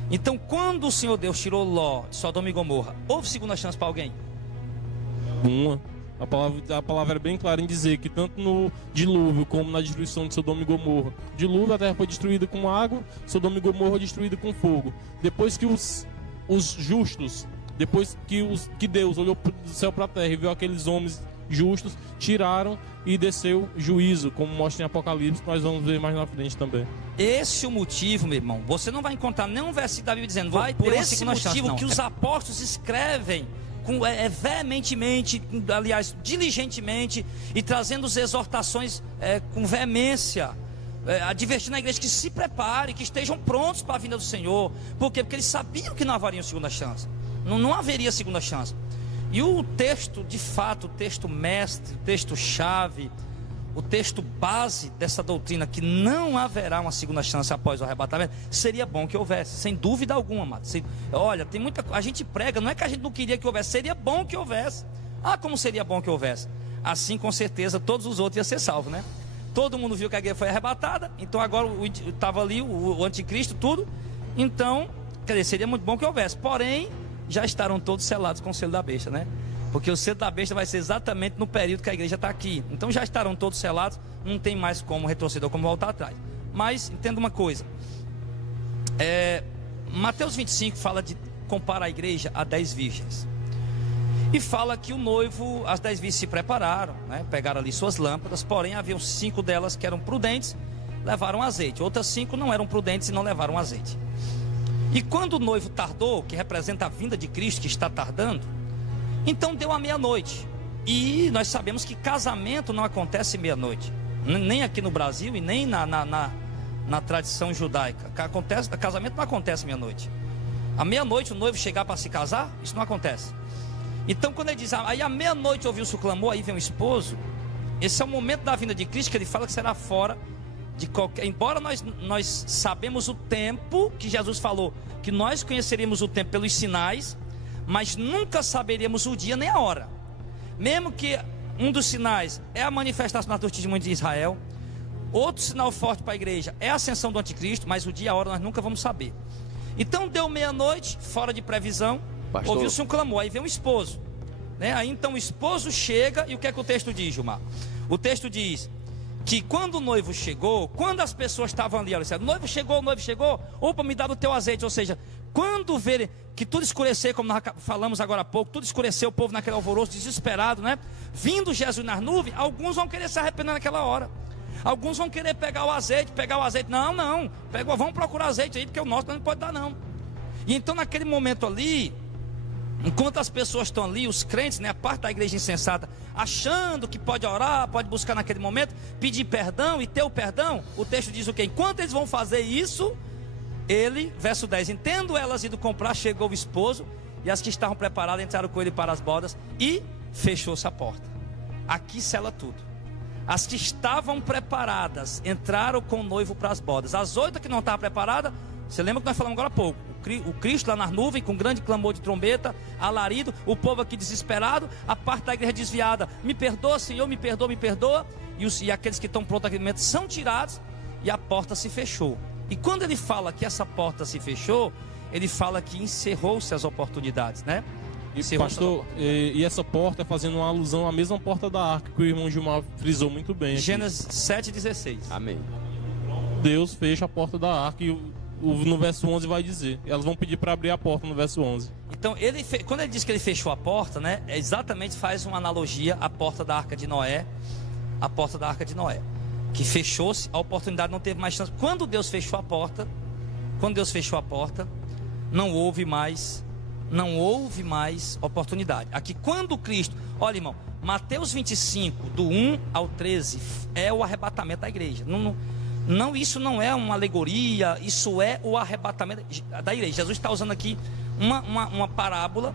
Então quando o Senhor Deus tirou Ló de Sodoma e Gomorra, houve segunda chance para alguém? Uma. A palavra é bem clara em dizer que tanto no dilúvio como na destruição de Sodoma e Gomorra, dilúvio a terra foi destruída com água, Sodoma e Gomorra destruída com fogo. Depois que os justos, depois que Deus olhou do céu para a terra e viu aqueles homens justos, tiraram e desceu juízo, como mostra em Apocalipse, que nós vamos ver mais na frente também. Esse é o motivo, meu irmão. Você não vai encontrar nenhum versículo da Bíblia dizendo vai ter uma segunda chance. Por esse motivo que os apóstolos escrevem veementemente, aliás, diligentemente, e trazendo as exortações com veemência, advertindo a igreja que se prepare, que estejam prontos para a vinda do Senhor. Por quê? Porque eles sabiam que não haveria segunda chance, não haveria segunda chance. E o texto, de fato, o texto mestre, o texto chave, o texto base dessa doutrina, que não haverá uma segunda chance após o arrebatamento, seria bom que houvesse, sem dúvida alguma, amado. Olha, tem muita coisa, a gente prega, não é que a gente não queria que houvesse, seria bom que houvesse. Ah, como seria bom que houvesse? Assim, com certeza, todos os outros iam ser salvos, né? Todo mundo viu que a igreja foi arrebatada, então agora estava ali o anticristo, tudo. Então, quer dizer, seria muito bom que houvesse, porém, já estarão todos selados com o selo da besta, né? Porque o selo da besta vai ser exatamente no período que a igreja está aqui. Então já estarão todos selados, não tem mais como retroceder ou como voltar atrás. Mas entenda uma coisa, Mateus 25 fala de comparar a igreja a 10 virgens. E fala que o noivo, as 10 virgens se prepararam, né? Pegaram ali suas lâmpadas, porém haviam 5 delas que eram prudentes, levaram azeite. Outras 5 não eram prudentes e não levaram azeite. E quando o noivo tardou, que representa a vinda de Cristo que está tardando, então deu a meia-noite. E nós sabemos que casamento não acontece meia-noite, nem aqui no Brasil e nem na tradição judaica. Casamento não acontece meia-noite. À meia-noite o noivo chegar para se casar, isso não acontece. Então quando ele diz, aí à meia-noite ouviu-se o clamor, aí vem o esposo, esse é o momento da vinda de Cristo, que ele fala que será fora de qualquer... Embora nós sabemos o tempo, que Jesus falou, que nós conheceríamos o tempo pelos sinais, mas nunca saberíamos o dia nem a hora. Mesmo que um dos sinais é a manifestação dos testemunhos de Israel, outro sinal forte para a igreja é a ascensão do anticristo, mas o dia e a hora nós nunca vamos saber. Então deu meia-noite, fora de previsão, ouviu-se um clamor, aí vem um esposo, né? Aí então o esposo chega, e o que é que o texto diz, Gilmar? O texto diz que quando o noivo chegou, quando as pessoas estavam ali, o noivo chegou, opa, me dá do teu azeite. Ou seja, quando verem que tudo escureceu, como nós falamos agora há pouco, tudo escureceu, o povo naquele alvoroço, desesperado, né? Vindo Jesus nas nuvens, alguns vão querer se arrepender naquela hora. Alguns vão querer pegar o azeite, não, vamos procurar azeite aí, porque o nosso não pode dar não. E então naquele momento ali, enquanto as pessoas estão ali, os crentes, né, a parte da igreja insensata, achando que pode orar, pode buscar naquele momento, pedir perdão e ter o perdão, o texto diz o quê? Enquanto eles vão fazer isso, ele, verso 10, entendo elas indo comprar, chegou o esposo, e as que estavam preparadas entraram com ele para as bodas, e fechou-se a porta. Aqui sela tudo. As que estavam preparadas entraram com o noivo para as bodas. As 8 que não estavam preparadas, você lembra que nós falamos agora há pouco, o Cristo lá nas nuvens, com grande clamor de trombeta, alarido, o povo aqui desesperado, a parte da igreja desviada, me perdoa Senhor, me perdoa, e aqueles que estão prontos naquele momento são tirados, e a porta se fechou. E quando ele fala que essa porta se fechou, ele fala que encerrou-se as oportunidades, né? Pastor, e essa porta é fazendo uma alusão à mesma porta da arca que o irmão Gilmar frisou muito bem aqui. Gênesis 7,16. Amém. Deus fecha a porta da arca e no verso 11 vai dizer, elas vão pedir para abrir a porta no verso 11. Então, quando ele diz que ele fechou a porta, né, exatamente faz uma analogia à porta da arca de Noé, a porta da arca de Noé, que fechou-se, a oportunidade não teve mais chance. Quando Deus fechou a porta, não houve mais oportunidade. Aqui, quando Cristo, olha, irmão, Mateus 25, do 1 ao 13, é o arrebatamento da igreja. Não, isso não é uma alegoria, isso é o arrebatamento da igreja. Jesus está usando aqui uma parábola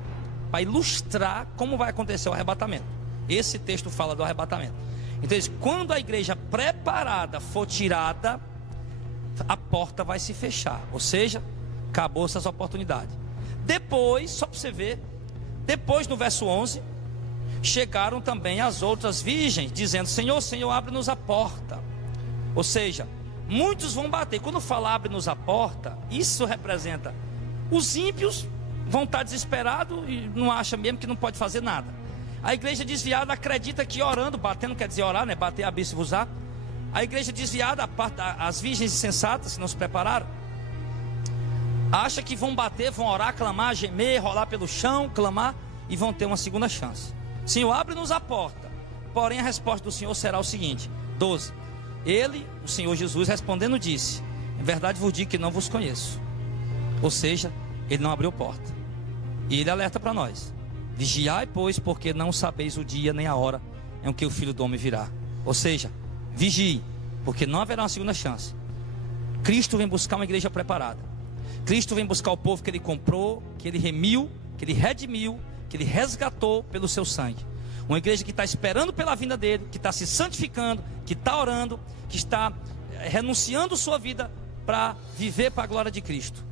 para ilustrar como vai acontecer o arrebatamento. Esse texto fala do arrebatamento. Então, quando a igreja preparada for tirada, a porta vai se fechar. Ou seja, acabou essas oportunidades. Depois, só para você ver, depois no verso 11, chegaram também as outras virgens, dizendo: Senhor, Senhor, abre-nos a porta. Ou seja, muitos vão bater. Quando fala abre-nos a porta, isso representa os ímpios vão estar desesperados e não acham mesmo que não pode fazer nada. A igreja desviada acredita que orando, batendo quer dizer orar, né? Bater, abrir, se usar. A igreja desviada, as virgens insensatas que não se prepararam, acha que vão bater, vão orar, clamar, gemer, rolar pelo chão, clamar e vão ter uma segunda chance. Senhor, abre-nos a porta. Porém a resposta do Senhor será o seguinte, 12. Ele, o Senhor Jesus, respondendo disse: em verdade vos digo que não vos conheço. Ou seja, ele não abriu porta. E ele alerta para nós: vigiai, pois, porque não sabeis o dia nem a hora em que o Filho do Homem virá. Ou seja, vigie, porque não haverá uma segunda chance. Cristo vem buscar uma igreja preparada. Cristo vem buscar o povo que ele comprou, que ele remiu, que ele redimiu, que ele resgatou pelo seu sangue. Uma igreja que está esperando pela vinda dele, que está se santificando, que está orando, que está renunciando sua vida para viver para a glória de Cristo.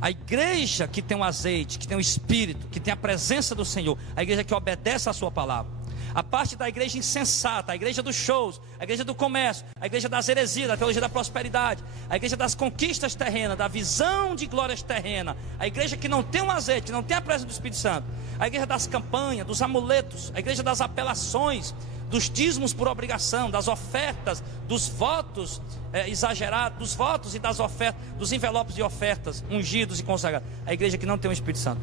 A igreja que tem o azeite, que tem o Espírito, que tem a presença do Senhor, a igreja que obedece a sua palavra. A parte da igreja insensata, a igreja dos shows, a igreja do comércio, a igreja das heresias, da teologia da prosperidade, a igreja das conquistas terrenas, da visão de glórias terrenas, a igreja que não tem o azeite, que não tem a presença do Espírito Santo, a igreja das campanhas, dos amuletos, a igreja das apelações, dos dízimos por obrigação, das ofertas, dos votos exagerados, dos votos e das ofertas, dos envelopes de ofertas ungidos e consagrados. A igreja que não tem o Espírito Santo,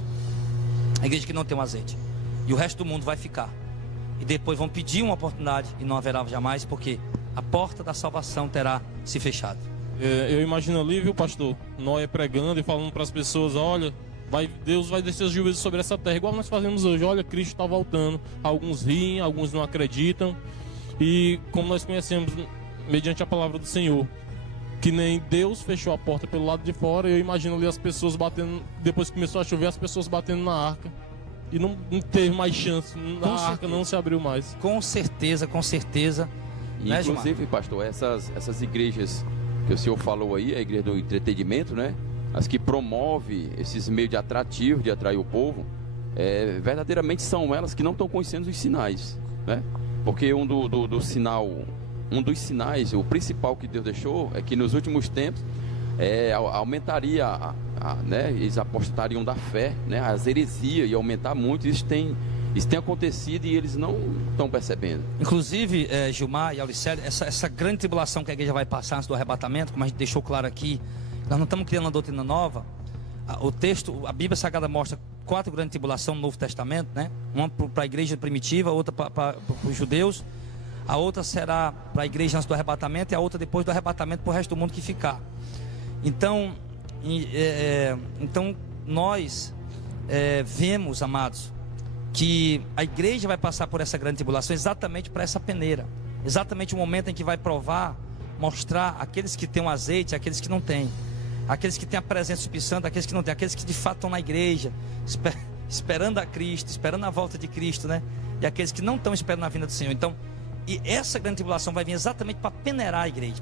a igreja que não tem o azeite, e o resto do mundo vai ficar. E depois vão pedir uma oportunidade e não haverá jamais, porque a porta da salvação terá se fechado. Eu imagino ali, viu, pastor, Noé pregando e falando para as pessoas: olha, Deus vai descer os juízos sobre essa terra, igual nós fazemos hoje. Olha, Cristo está voltando. Alguns riem, alguns não acreditam. E como nós conhecemos, mediante a palavra do Senhor, que nem Deus fechou a porta pelo lado de fora, eu imagino ali as pessoas batendo. Depois que começou a chover, as pessoas batendo na arca. E não teve mais chance, a arca não se abriu mais. Com certeza, com certeza. E, né, inclusive, pastor, essas igrejas que o senhor falou aí, a igreja do entretenimento, né? As que promovem esses meios de atrativo, de atrair o povo, verdadeiramente são elas que não estão conhecendo os sinais, né? Porque um dos sinais, o principal que Deus deixou, é que nos últimos tempos aumentaria, né? Eles apostariam da fé, né? As heresias iam aumentar muito. Isso tem acontecido e eles não estão percebendo. Inclusive, Gilmar e Auricélio, essa grande tribulação que a igreja vai passar antes do arrebatamento, como a gente deixou claro aqui, nós não estamos criando uma doutrina nova. O texto, a Bíblia Sagrada mostra 4 grandes tribulações no Novo Testamento, né? Uma para a igreja primitiva, outra para os judeus, a outra será para a igreja antes do arrebatamento e a outra depois do arrebatamento para o resto do mundo que ficar. Então nós vemos, amados, que a igreja vai passar por essa grande tribulação exatamente para essa peneira, exatamente o momento em que vai provar, mostrar aqueles que têm o azeite, aqueles que não têm, aqueles que têm a presença do Espírito Santo, aqueles que não têm, aqueles que de fato estão na igreja, esperando a Cristo, esperando a volta de Cristo, né? E aqueles que não estão esperando a vinda do Senhor. Então, e essa grande tribulação vai vir exatamente para peneirar a igreja,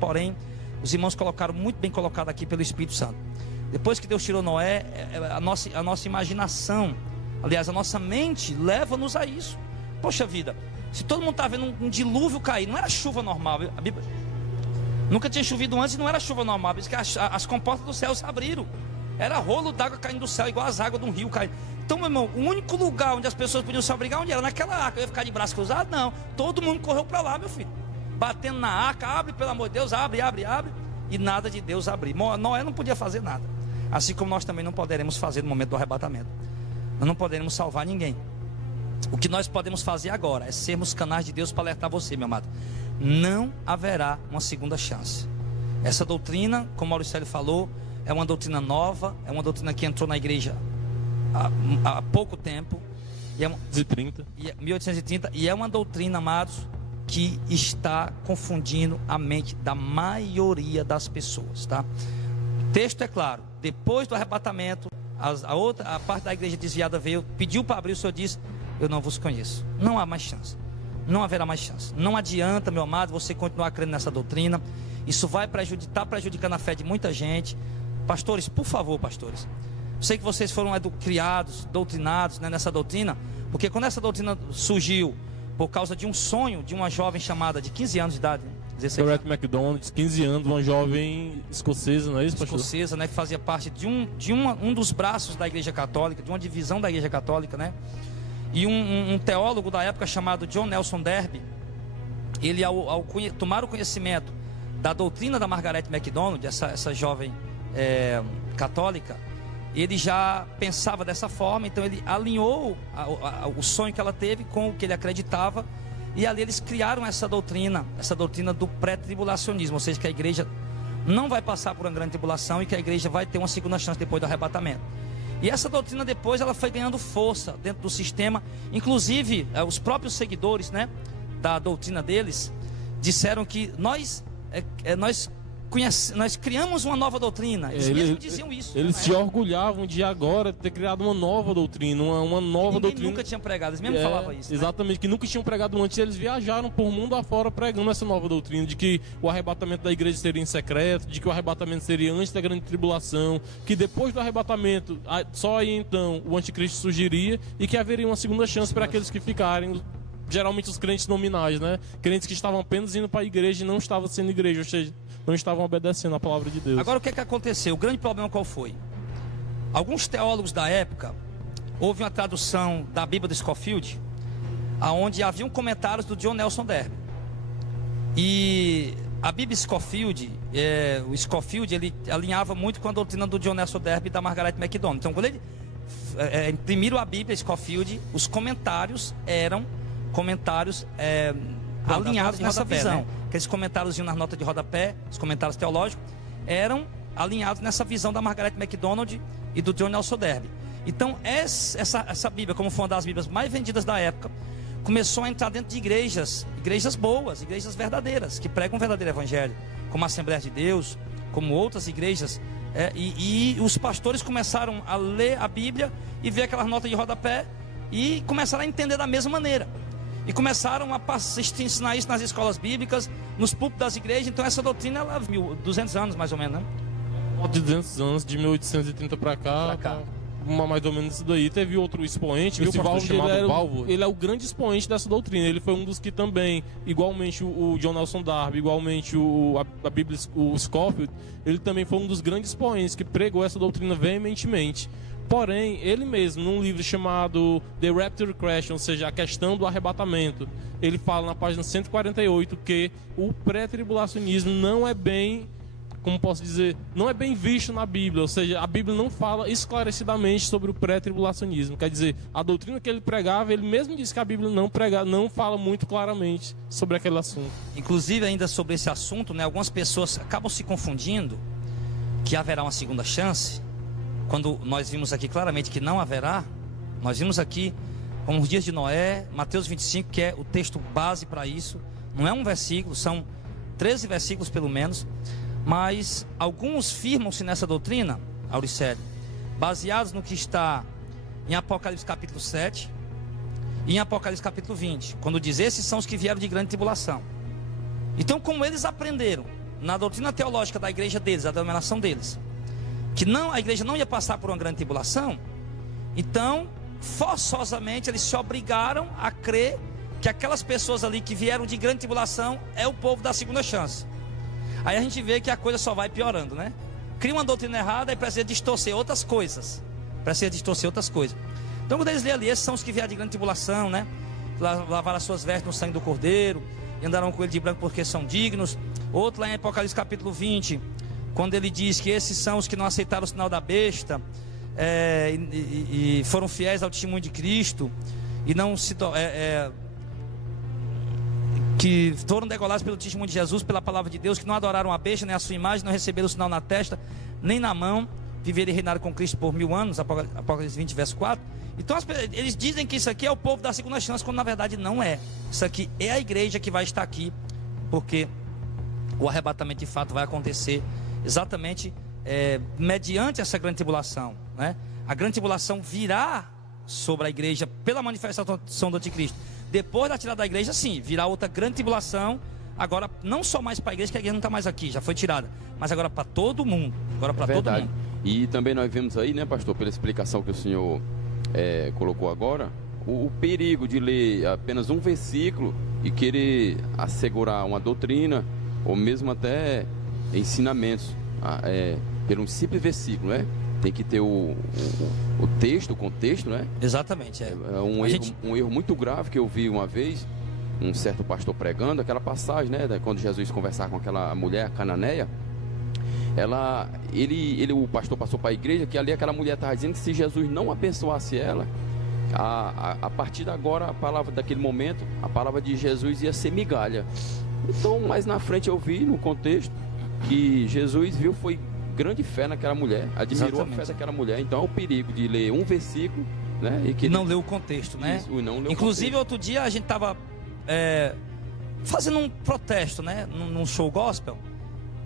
Porém, os irmãos colocaram muito bem colocado aqui pelo Espírito Santo. Depois que Deus tirou Noé, a nossa imaginação, aliás, a nossa mente leva-nos a isso. Poxa vida, se todo mundo está vendo um dilúvio cair, não era chuva normal. A Bíblia nunca tinha chovido antes e não era chuva normal. Por isso que as comportas do céu se abriram. Era rolo d'água caindo do céu, igual as águas de um rio caindo. Então, meu irmão, o único lugar onde as pessoas podiam se abrigar, onde era? Naquela arca. Eu ia ficar de braço cruzado? Não. Todo mundo correu para lá, meu filho. Batendo na arca, abre, pelo amor de Deus, abre. E nada de Deus abrir. Noé não podia fazer nada. Assim como nós também não poderemos fazer no momento do arrebatamento. Nós não poderemos salvar ninguém. O que nós podemos fazer agora é sermos canais de Deus para alertar você, meu amado. Não haverá uma segunda chance. Essa doutrina, como o Mauricélio falou, é uma doutrina nova, é uma doutrina que entrou na igreja há pouco tempo, e é 1830, e é uma doutrina, amados, que está confundindo a mente da maioria das pessoas, tá? O texto é claro: depois do arrebatamento, a parte da igreja desviada veio, pediu para abrir, o Senhor disse: eu não vos conheço. Não há mais chance, não haverá mais chance. Não adianta, meu amado, você continuar crendo nessa doutrina. Isso vai está prejudicando a fé de muita gente. Pastores, por favor, pastores, sei que vocês foram criados, doutrinados, né, nessa doutrina, porque quando essa doutrina surgiu por causa de um sonho de uma jovem chamada, de 15 anos de idade, 16 Dorothy MacDonald, 15 anos, uma jovem escocesa, não é isso, pastor? Escocesa, né, que fazia parte de um dos braços da igreja católica, de uma divisão da igreja católica, né? E um teólogo da época chamado John Nelson Darby, ele ao tomar o conhecimento da doutrina da Margaret MacDonald, essa jovem católica, ele já pensava dessa forma. Então ele alinhou o sonho que ela teve com o que ele acreditava, e ali eles criaram essa doutrina do pré-tribulacionismo, ou seja, que a igreja não vai passar por uma grande tribulação e que a igreja vai ter uma segunda chance depois do arrebatamento. E essa doutrina depois ela foi ganhando força dentro do sistema. Inclusive os próprios seguidores, né, da doutrina deles disseram que nós criamos uma nova doutrina. Eles mesmos diziam isso. Eles se orgulhavam de agora ter criado uma nova doutrina, uma nova Ninguém doutrina. Nunca tinha pregado, eles mesmos falavam isso. Exatamente, né? Que nunca tinham pregado antes. Eles viajaram por mundo afora pregando essa nova doutrina, de que o arrebatamento da igreja seria em secreto, de que o arrebatamento seria antes da grande tribulação, que depois do arrebatamento, só aí então o anticristo surgiria, e que haveria uma segunda chance para aqueles que ficarem. Geralmente os crentes nominais, né? Crentes que estavam apenas indo para a igreja e não estavam sendo igreja, ou seja, não estavam obedecendo a palavra de Deus. Agora, o que aconteceu? O grande problema qual foi? Alguns teólogos da época, houve uma tradução da Bíblia de Scofield, onde haviam comentários do John Nelson Darby. E a Bíblia Scofield, o Scofield, ele alinhava muito com a doutrina do John Nelson Darby e da Margaret MacDonald. Então, quando ele imprimiram a Bíblia Scofield, os comentários eram comentários alinhados nessa visão, né? Aqueles comentários nas notas de rodapé, os comentários teológicos, eram alinhados nessa visão da Margaret MacDonald e do John Nelson Darby. Então essa Bíblia, como foi uma das Bíblias mais vendidas da época, começou a entrar dentro de igrejas boas, igrejas verdadeiras, que pregam o verdadeiro evangelho, como a Assembleia de Deus, como outras igrejas, e os pastores começaram a ler a Bíblia e ver aquelas notas de rodapé e começaram a entender da mesma maneira. E começaram a ensinar isso nas escolas bíblicas, nos púlpitos das igrejas. Então essa doutrina, ela 200 anos mais ou menos, né? 200 anos, de 1830 para cá. Mais ou menos isso daí. Teve outro expoente, esse Walvoord chamado Walvoord. Ele é o grande expoente dessa doutrina. Ele foi um dos que também, igualmente o John Nelson Darby, igualmente a Bíblia, o Scofield, ele também foi um dos grandes expoentes que pregou essa doutrina veementemente. Porém, ele mesmo, num livro chamado The Rapture Question, ou seja, a questão do arrebatamento, ele fala na página 148 que o pré-tribulacionismo não é bem, como posso dizer, não é bem visto na Bíblia. Ou seja, a Bíblia não fala esclarecidamente sobre o pré-tribulacionismo. Quer dizer, a doutrina que ele pregava, ele mesmo disse que a Bíblia não fala muito claramente sobre aquele assunto. Inclusive, ainda sobre esse assunto, né, algumas pessoas acabam se confundindo que haverá uma segunda chance, quando nós vimos aqui claramente que não haverá. Nós vimos aqui, como os dias de Noé, Mateus 25, que é o texto base para isso. Não é um versículo, são 13 versículos pelo menos. Mas alguns firmam-se nessa doutrina, Auricélio, baseados no que está em Apocalipse capítulo 7 e em Apocalipse capítulo 20, quando diz: esses são os que vieram de grande tribulação. Então, como eles aprenderam na doutrina teológica da igreja deles, a denominação deles, que a igreja não ia passar por uma grande tribulação, então forçosamente eles se obrigaram a crer que aquelas pessoas ali que vieram de grande tribulação é o povo da segunda chance. Aí a gente vê que a coisa só vai piorando, né? Cria uma doutrina errada e precisa distorcer outras coisas. Então, quando eles lêem ali, esses são os que vieram de grande tribulação, né? Lavaram as suas vestes no sangue do Cordeiro e andaram com ele de branco porque são dignos. Outro lá em Apocalipse capítulo 20, quando ele diz que esses são os que não aceitaram o sinal da besta, e foram fiéis ao testemunho de Cristo, e não se que foram degolados pelo testemunho de Jesus, pela palavra de Deus, que não adoraram a besta nem a sua imagem, não receberam o sinal na testa nem na mão, viveram e reinaram com Cristo por 1000 anos, Apocalipse 20, verso 4. Então eles dizem que isso aqui é o povo da segunda chance, quando na verdade não é. Isso aqui é a igreja que vai estar aqui, porque o arrebatamento de fato vai acontecer exatamente mediante essa grande tribulação, né? A grande tribulação virá sobre a igreja pela manifestação do anticristo. Depois da tirada da igreja, sim, virá outra grande tribulação. Agora, não só mais para a igreja, que a igreja não está mais aqui, já foi tirada, mas agora para todo mundo. Agora para todo mundo. E também nós vemos aí, né, pastor, pela explicação que o senhor colocou agora, o perigo de ler apenas um versículo e querer assegurar uma doutrina, ou mesmo até ensinamentos, pelo um simples versículo, né? Tem que ter o texto, o contexto, né? Exatamente. É um erro muito grave que eu vi uma vez, um certo pastor pregando, aquela passagem, né? Quando Jesus conversava com aquela mulher cananeia, o pastor passou para a igreja que ali aquela mulher estava dizendo que se Jesus não abençoasse ela, a partir de agora, a palavra daquele momento, a palavra de Jesus ia ser migalha. Então, mais na frente eu vi no contexto que Jesus viu foi grande fé naquela mulher, admirou Exatamente. A fé daquela mulher. Então é o perigo de ler um versículo, né, e que não leu o contexto, né? Isso, não leu Inclusive o contexto. Outro dia a gente estava fazendo um protesto, né, num show gospel,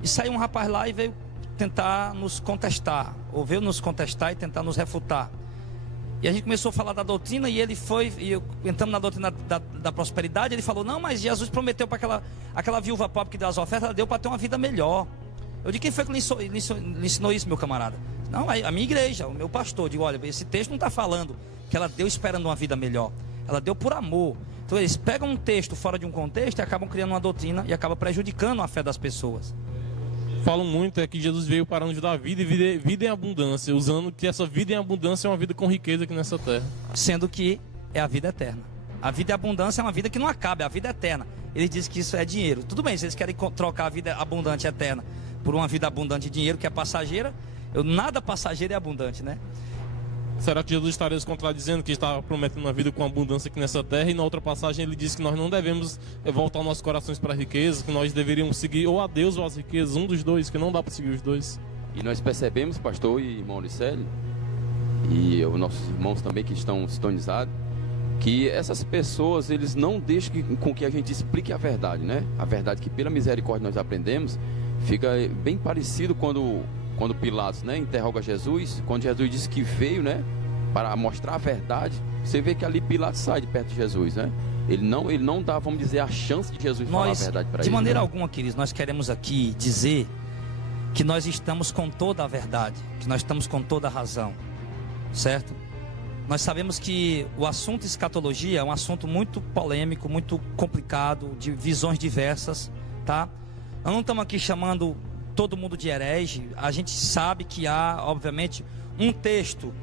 e saiu um rapaz lá e veio tentar nos contestar, ou veio nos contestar e tentar nos refutar. E a gente começou a falar da doutrina, e ele foi, e entramos na doutrina da prosperidade. Ele falou: não, mas Jesus prometeu para aquela viúva pobre que deu as ofertas, ela deu para ter uma vida melhor. Eu digo: quem foi que lhe ensinou isso, meu camarada? Não, a minha igreja, o meu pastor. Eu digo: olha, esse texto não está falando que ela deu esperando uma vida melhor, ela deu por amor. Então eles pegam um texto fora de um contexto e acabam criando uma doutrina e acabam prejudicando a fé das pessoas. Falam muito que Jesus veio para nos dar vida e vida em abundância, usando que essa vida em abundância é uma vida com riqueza aqui nessa terra. Sendo que é a vida eterna. A vida em abundância é uma vida que não acaba, é a vida eterna. Eles dizem que isso é dinheiro. Tudo bem, se eles querem trocar a vida abundante e eterna por uma vida abundante de dinheiro, que é passageira, nada passageiro é abundante, né? Será que Jesus estaria se contradizendo, que está prometendo uma vida com abundância aqui nessa terra, e na outra passagem ele disse que nós não devemos voltar nossos corações para a riqueza, que nós deveríamos seguir ou a Deus ou as riquezas, um dos dois, que não dá para seguir os dois? E nós percebemos, pastor e irmão Auricelli, e os nossos irmãos também que estão sintonizados, que essas pessoas, eles não deixam com que a gente explique a verdade, né? A verdade que pela misericórdia nós aprendemos. Fica bem parecido quando Pilatos, né, interroga Jesus, quando Jesus disse que veio, né, para mostrar a verdade. Você vê que ali Pilatos sai de perto de Jesus, né? Ele não dá, vamos dizer, a chance de Jesus falar a verdade para ele. De maneira né? alguma, queridos, nós queremos aqui dizer que nós estamos com toda a verdade, que nós estamos com toda a razão, certo? Nós sabemos que o assunto escatologia é um assunto muito polêmico, muito complicado, de visões diversas, tá? Nós não estamos aqui chamando todo mundo de herege. A gente sabe que há, obviamente, um texto.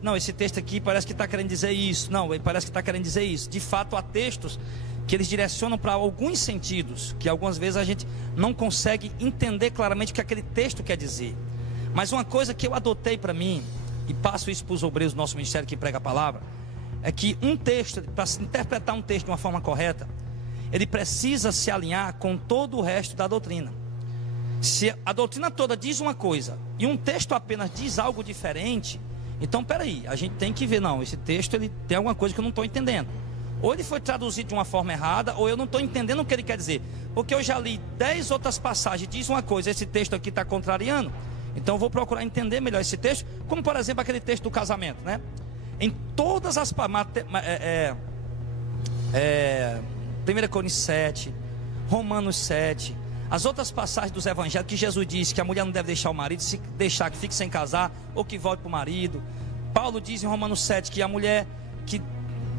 Não, esse texto aqui parece que está querendo dizer isso. Não, ele parece que está querendo dizer isso. De fato, há textos que eles direcionam para alguns sentidos, que algumas vezes a gente não consegue entender claramente o que aquele texto quer dizer. Mas uma coisa que eu adotei para mim, e passo isso para os obreiros do nosso ministério que prega a palavra, é que um texto, para se interpretar um texto de uma forma correta, ele precisa se alinhar com todo o resto da doutrina. Se a doutrina toda diz uma coisa e um texto apenas diz algo diferente, então peraí, a gente tem que ver, não, esse texto ele tem alguma coisa que eu não estou entendendo. Ou ele foi traduzido de uma forma errada, ou eu não estou entendendo o que ele quer dizer. Porque eu já li 10 outras passagens, diz uma coisa, esse texto aqui está contrariando, então eu vou procurar entender melhor esse texto, como por exemplo aquele texto do casamento, né? Em todas as 1 Coríntios 7, Romanos 7, as outras passagens dos evangelhos que Jesus disse que a mulher não deve deixar o marido, se deixar que fique sem casar ou que volte para o marido. Paulo diz em Romanos 7 que a mulher que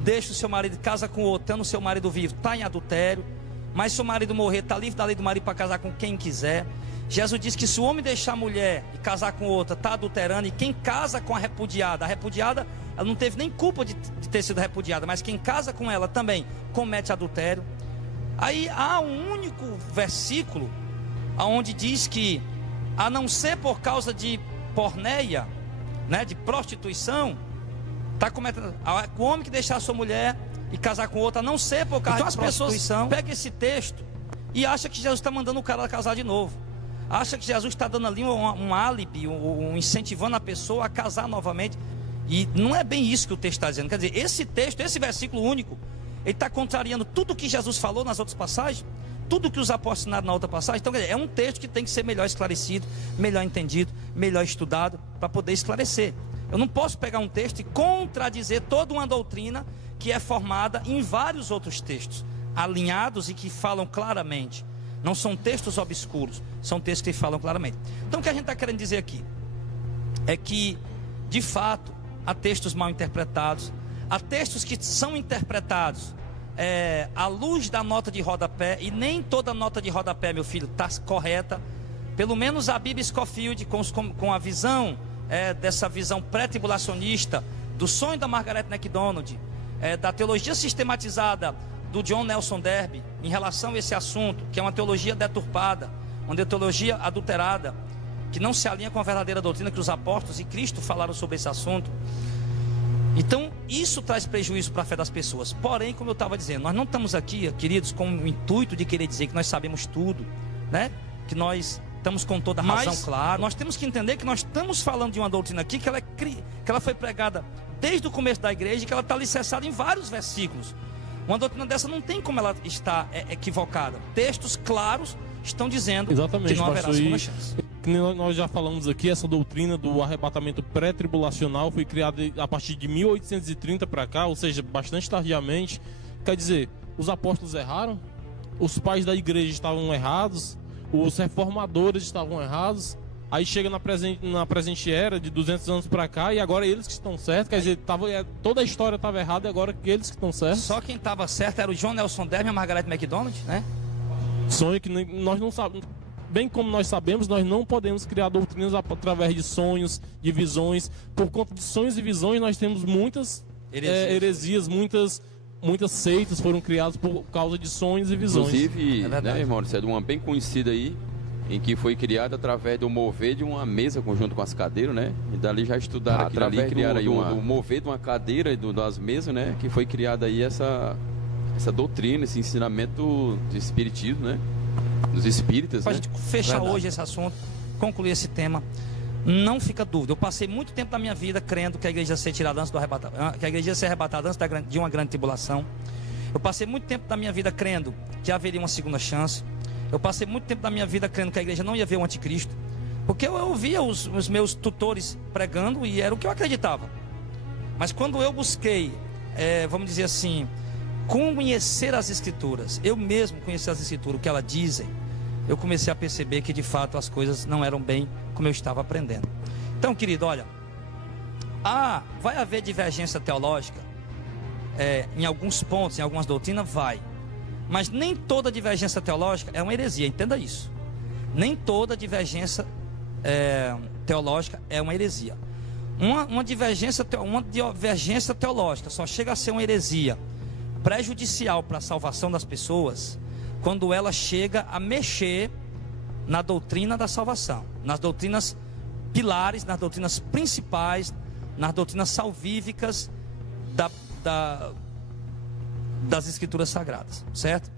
deixa o seu marido e casa com outro, tendo o seu marido vivo, está em adultério. Mas se o marido morrer, está livre da lei do marido para casar com quem quiser. Jesus diz que se o homem deixar a mulher e casar com outra, está adulterando. E quem casa com a repudiada ela não teve nem culpa de ter sido repudiada, mas quem casa com ela também comete adultério. Aí há um único versículo onde diz que, a não ser por causa de porneia, né, de prostituição, está cometendo, o homem que deixar a sua mulher e casar com outra, a não ser por causa de prostituição. Pega esse texto e acha que Jesus está mandando o cara casar de novo. acha que Jesus está dando ali um álibi, incentivando a pessoa a casar novamente. E não é bem isso que o texto está dizendo. Quer dizer, esse texto, esse versículo único, ele está contrariando tudo que Jesus falou nas outras passagens, tudo que os apóstolos ensinaram na outra passagem. Então, quer dizer, é um texto que tem que ser melhor esclarecido, melhor entendido, melhor estudado, para poder esclarecer. Eu não posso pegar um texto e contradizer toda uma doutrina que é formada em vários outros textos, alinhados e que falam claramente. Não são textos obscuros, são textos que falam claramente. Então o que a gente está querendo dizer aqui é que, de fato, há textos mal interpretados, há textos que são interpretados à luz da nota de rodapé, e nem toda nota de rodapé, meu filho, está correta. Pelo menos a Bíblia Scofield, com a visão, dessa visão pré-tribulacionista, do sonho da Margaret MacDonald, da teologia sistematizada do John Nelson Darby em relação a esse assunto, que é uma teologia deturpada, uma teologia adulterada, que não se alinha com a verdadeira doutrina que os apóstolos e Cristo falaram sobre esse assunto. Então isso traz prejuízo para a fé das pessoas. Porém, como eu estava dizendo, nós não estamos aqui, queridos, com o intuito de querer dizer que nós sabemos tudo, né? Que nós estamos com toda a razão, claro. Nós temos que entender que nós estamos falando de uma doutrina aqui que ela foi pregada desde o começo da igreja e que ela está alicerçada em vários versículos. Uma doutrina dessa não tem como ela estar equivocada. Textos claros estão dizendo exatamente, que não haverá segunda chance. Nós já falamos aqui, essa doutrina do arrebatamento pré-tribulacional foi criada a partir de 1830 para cá, ou seja, bastante tardiamente. Quer dizer, os apóstolos erraram, os pais da igreja estavam errados, os reformadores estavam errados. Aí chega na presente era, de 200 anos para cá, e agora eles que estão certos. Quer dizer, toda a história estava errada e agora eles que estão certos. Só quem estava certo era o John Nelson Darby e a Margaret MacDonald, né? Sonho que nós não sabemos. Bem como nós sabemos, nós não podemos criar doutrinas através de sonhos, de visões. Por conta de sonhos e visões, nós temos muitas heresias, muitas seitas foram criadas por causa de sonhos e visões. Inclusive, né, irmão, isso é de uma bem conhecida aí, em que foi criada através do mover de uma mesa junto com as cadeiras, né? E dali já estudaram aquilo ali, criaram aí do mover de uma cadeira e das mesas, né? Que foi criada aí essa doutrina, esse ensinamento de espiritismo, né? Dos espíritas, Para a né? gente fechar hoje esse assunto, concluir esse tema, não fica dúvida. Eu passei muito tempo da minha vida crendo que a igreja ia ser tirada antes do arrebatamento, que a igreja ia ser arrebatada antes de uma grande tribulação. Eu passei muito tempo da minha vida crendo que haveria uma segunda chance. Eu passei muito tempo da minha vida crendo que a igreja não ia ver o anticristo, porque eu ouvia os meus tutores pregando e era o que eu acreditava. Mas quando eu busquei, vamos dizer assim, conhecer as escrituras, eu mesmo conhecer as escrituras, o que elas dizem, eu comecei a perceber que de fato as coisas não eram bem como eu estava aprendendo. Então, querido, olha, vai haver divergência teológica em alguns pontos, em algumas doutrinas, vai. Mas nem toda divergência teológica é uma heresia, entenda isso. Nem toda divergência teológica é uma heresia. Uma divergência teológica só chega a ser uma heresia prejudicial para a salvação das pessoas quando ela chega a mexer na doutrina da salvação, nas doutrinas pilares, nas doutrinas principais, nas doutrinas salvíficas das escrituras sagradas, certo?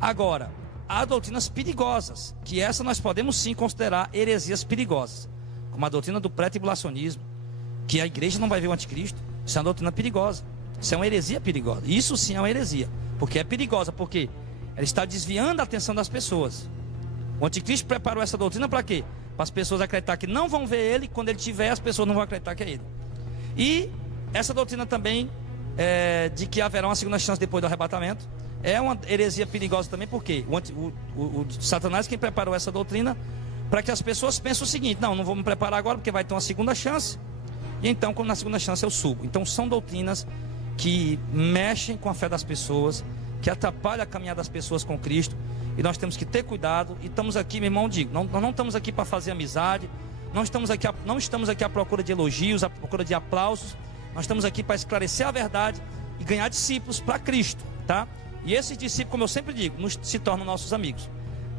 Agora, há doutrinas perigosas, que essa nós podemos sim considerar heresias perigosas, como a doutrina do pré-tribulacionismo, que a igreja não vai ver o anticristo. Isso é uma doutrina perigosa, isso é uma heresia perigosa. Isso sim é uma heresia, porque é perigosa, porque ela está desviando a atenção das pessoas. O anticristo preparou essa doutrina para quê? Para as pessoas acreditar que não vão ver ele, quando ele tiver, as pessoas não vão acreditar que é ele. E essa doutrina também de que haverá uma segunda chance depois do arrebatamento é uma heresia perigosa também, porque o Satanás quem preparou essa doutrina para que as pessoas pensem o seguinte: não vou me preparar agora porque vai ter uma segunda chance, e então quando na segunda chance eu subo. Então são doutrinas que mexem com a fé das pessoas, que atrapalham a caminhada das pessoas com Cristo, e nós temos que ter cuidado. E estamos aqui, meu irmão, nós não estamos aqui para fazer amizade, não estamos aqui à procura de elogios, à procura de aplausos. Nós estamos aqui para esclarecer a verdade e ganhar discípulos para Cristo, tá? E esses discípulos, como eu sempre digo, se tornam nossos amigos.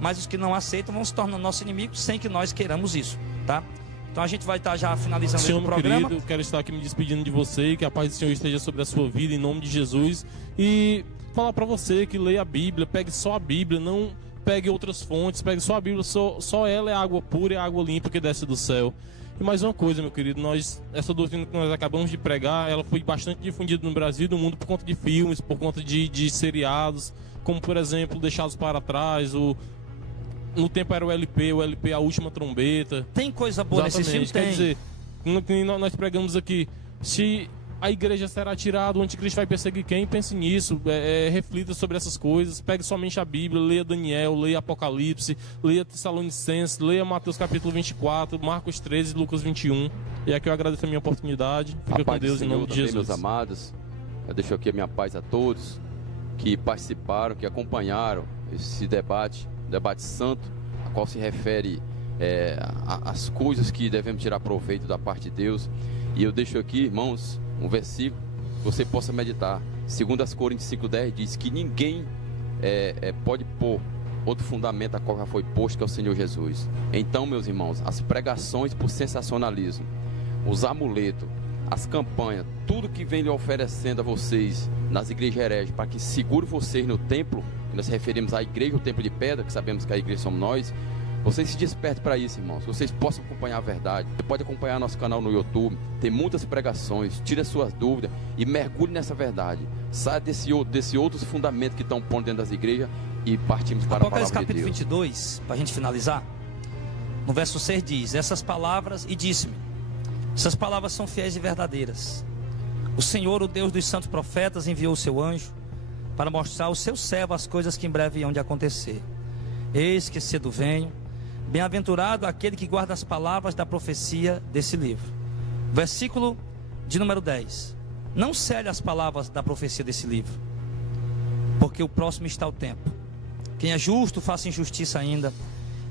Mas os que não aceitam vão se tornar nossos inimigos sem que nós queiramos isso, tá? Então a gente vai estar já finalizando Senhor, o programa. Querido, quero estar aqui me despedindo de você, que a paz do Senhor esteja sobre a sua vida, em nome de Jesus. E falar para você que leia a Bíblia, pegue só a Bíblia, pegue outras fontes, pegue só a Bíblia, só ela é água pura, é água limpa que desce do céu. E mais uma coisa, meu querido, essa doutrina que nós acabamos de pregar, ela foi bastante difundida no Brasil e no mundo por conta de filmes, por conta de seriados, como por exemplo, Deixados para Trás, no tempo era o LP A Última Trombeta. Tem coisa boa nesse filme? Quer dizer, nós pregamos aqui, se a igreja será tirada, o anticristo vai perseguir quem? Pense nisso, reflita sobre essas coisas, pegue somente a Bíblia, leia Daniel, leia Apocalipse, leia Tessalonicenses, leia Mateus capítulo 24, Marcos 13 e Lucas 21. E aqui eu agradeço a minha oportunidade. Fica com Deus em nome de Jesus. Meus amados, eu deixo aqui a minha paz a todos que participaram, que acompanharam esse debate santo, a qual se refere às coisas que devemos tirar proveito da parte de Deus. E eu deixo aqui, irmãos, um versículo que você possa meditar. 2 Coríntios 5,10 diz que ninguém pode pôr outro fundamento a qual já foi posto, que é o Senhor Jesus. Então, meus irmãos, as pregações por sensacionalismo, os amuletos, as campanhas, tudo que vem lhe oferecendo a vocês nas igrejas hereges, para que segure vocês no templo, que nós referimos à igreja, o templo de pedra, que sabemos que a igreja somos nós. Vocês se despertem para isso, irmãos. Vocês possam acompanhar a verdade. Você pode acompanhar nosso canal no YouTube. Tem muitas pregações. Tire as suas dúvidas e mergulhe nessa verdade. Saia desse outros fundamentos que estão pondo dentro das igrejas e partimos para a palavra de Deus. Apocalipse capítulo 22, para a gente finalizar. No verso 6 diz: essas palavras, e disse-me, essas palavras são fiéis e verdadeiras. O Senhor, o Deus dos santos profetas, enviou o seu anjo para mostrar ao seu servo as coisas que em breve hão de acontecer. Eis que cedo venho. Bem-aventurado aquele que guarda as palavras da profecia desse livro. Versículo de número 10. Não cele as palavras da profecia desse livro, porque o próximo está o tempo. Quem é justo, faça injustiça ainda.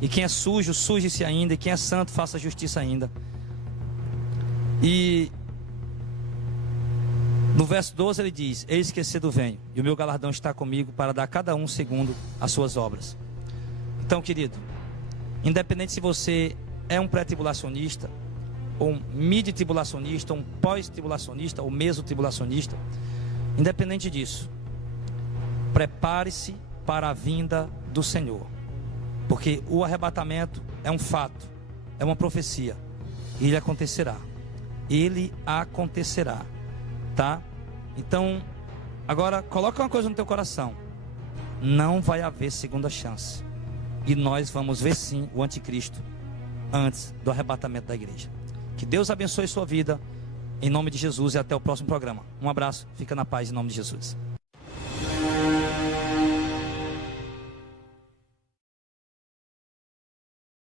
E quem é sujo, suje-se ainda. E quem é santo, faça justiça ainda. E no verso 12 ele diz: eis que cedo venho, e o meu galardão está comigo para dar a cada um segundo as suas obras. Então, querido, independente se você é um pré-tribulacionista, ou um mid-tribulacionista, ou um pós-tribulacionista, ou meso-tribulacionista, independente disso, prepare-se para a vinda do Senhor, porque o arrebatamento é um fato, é uma profecia, e ele acontecerá, tá? Então, agora, coloca uma coisa no teu coração: não vai haver segunda chance. E nós vamos ver sim o anticristo antes do arrebatamento da igreja. Que Deus abençoe sua vida, em nome de Jesus, e até o próximo programa. Um abraço, fica na paz em nome de Jesus.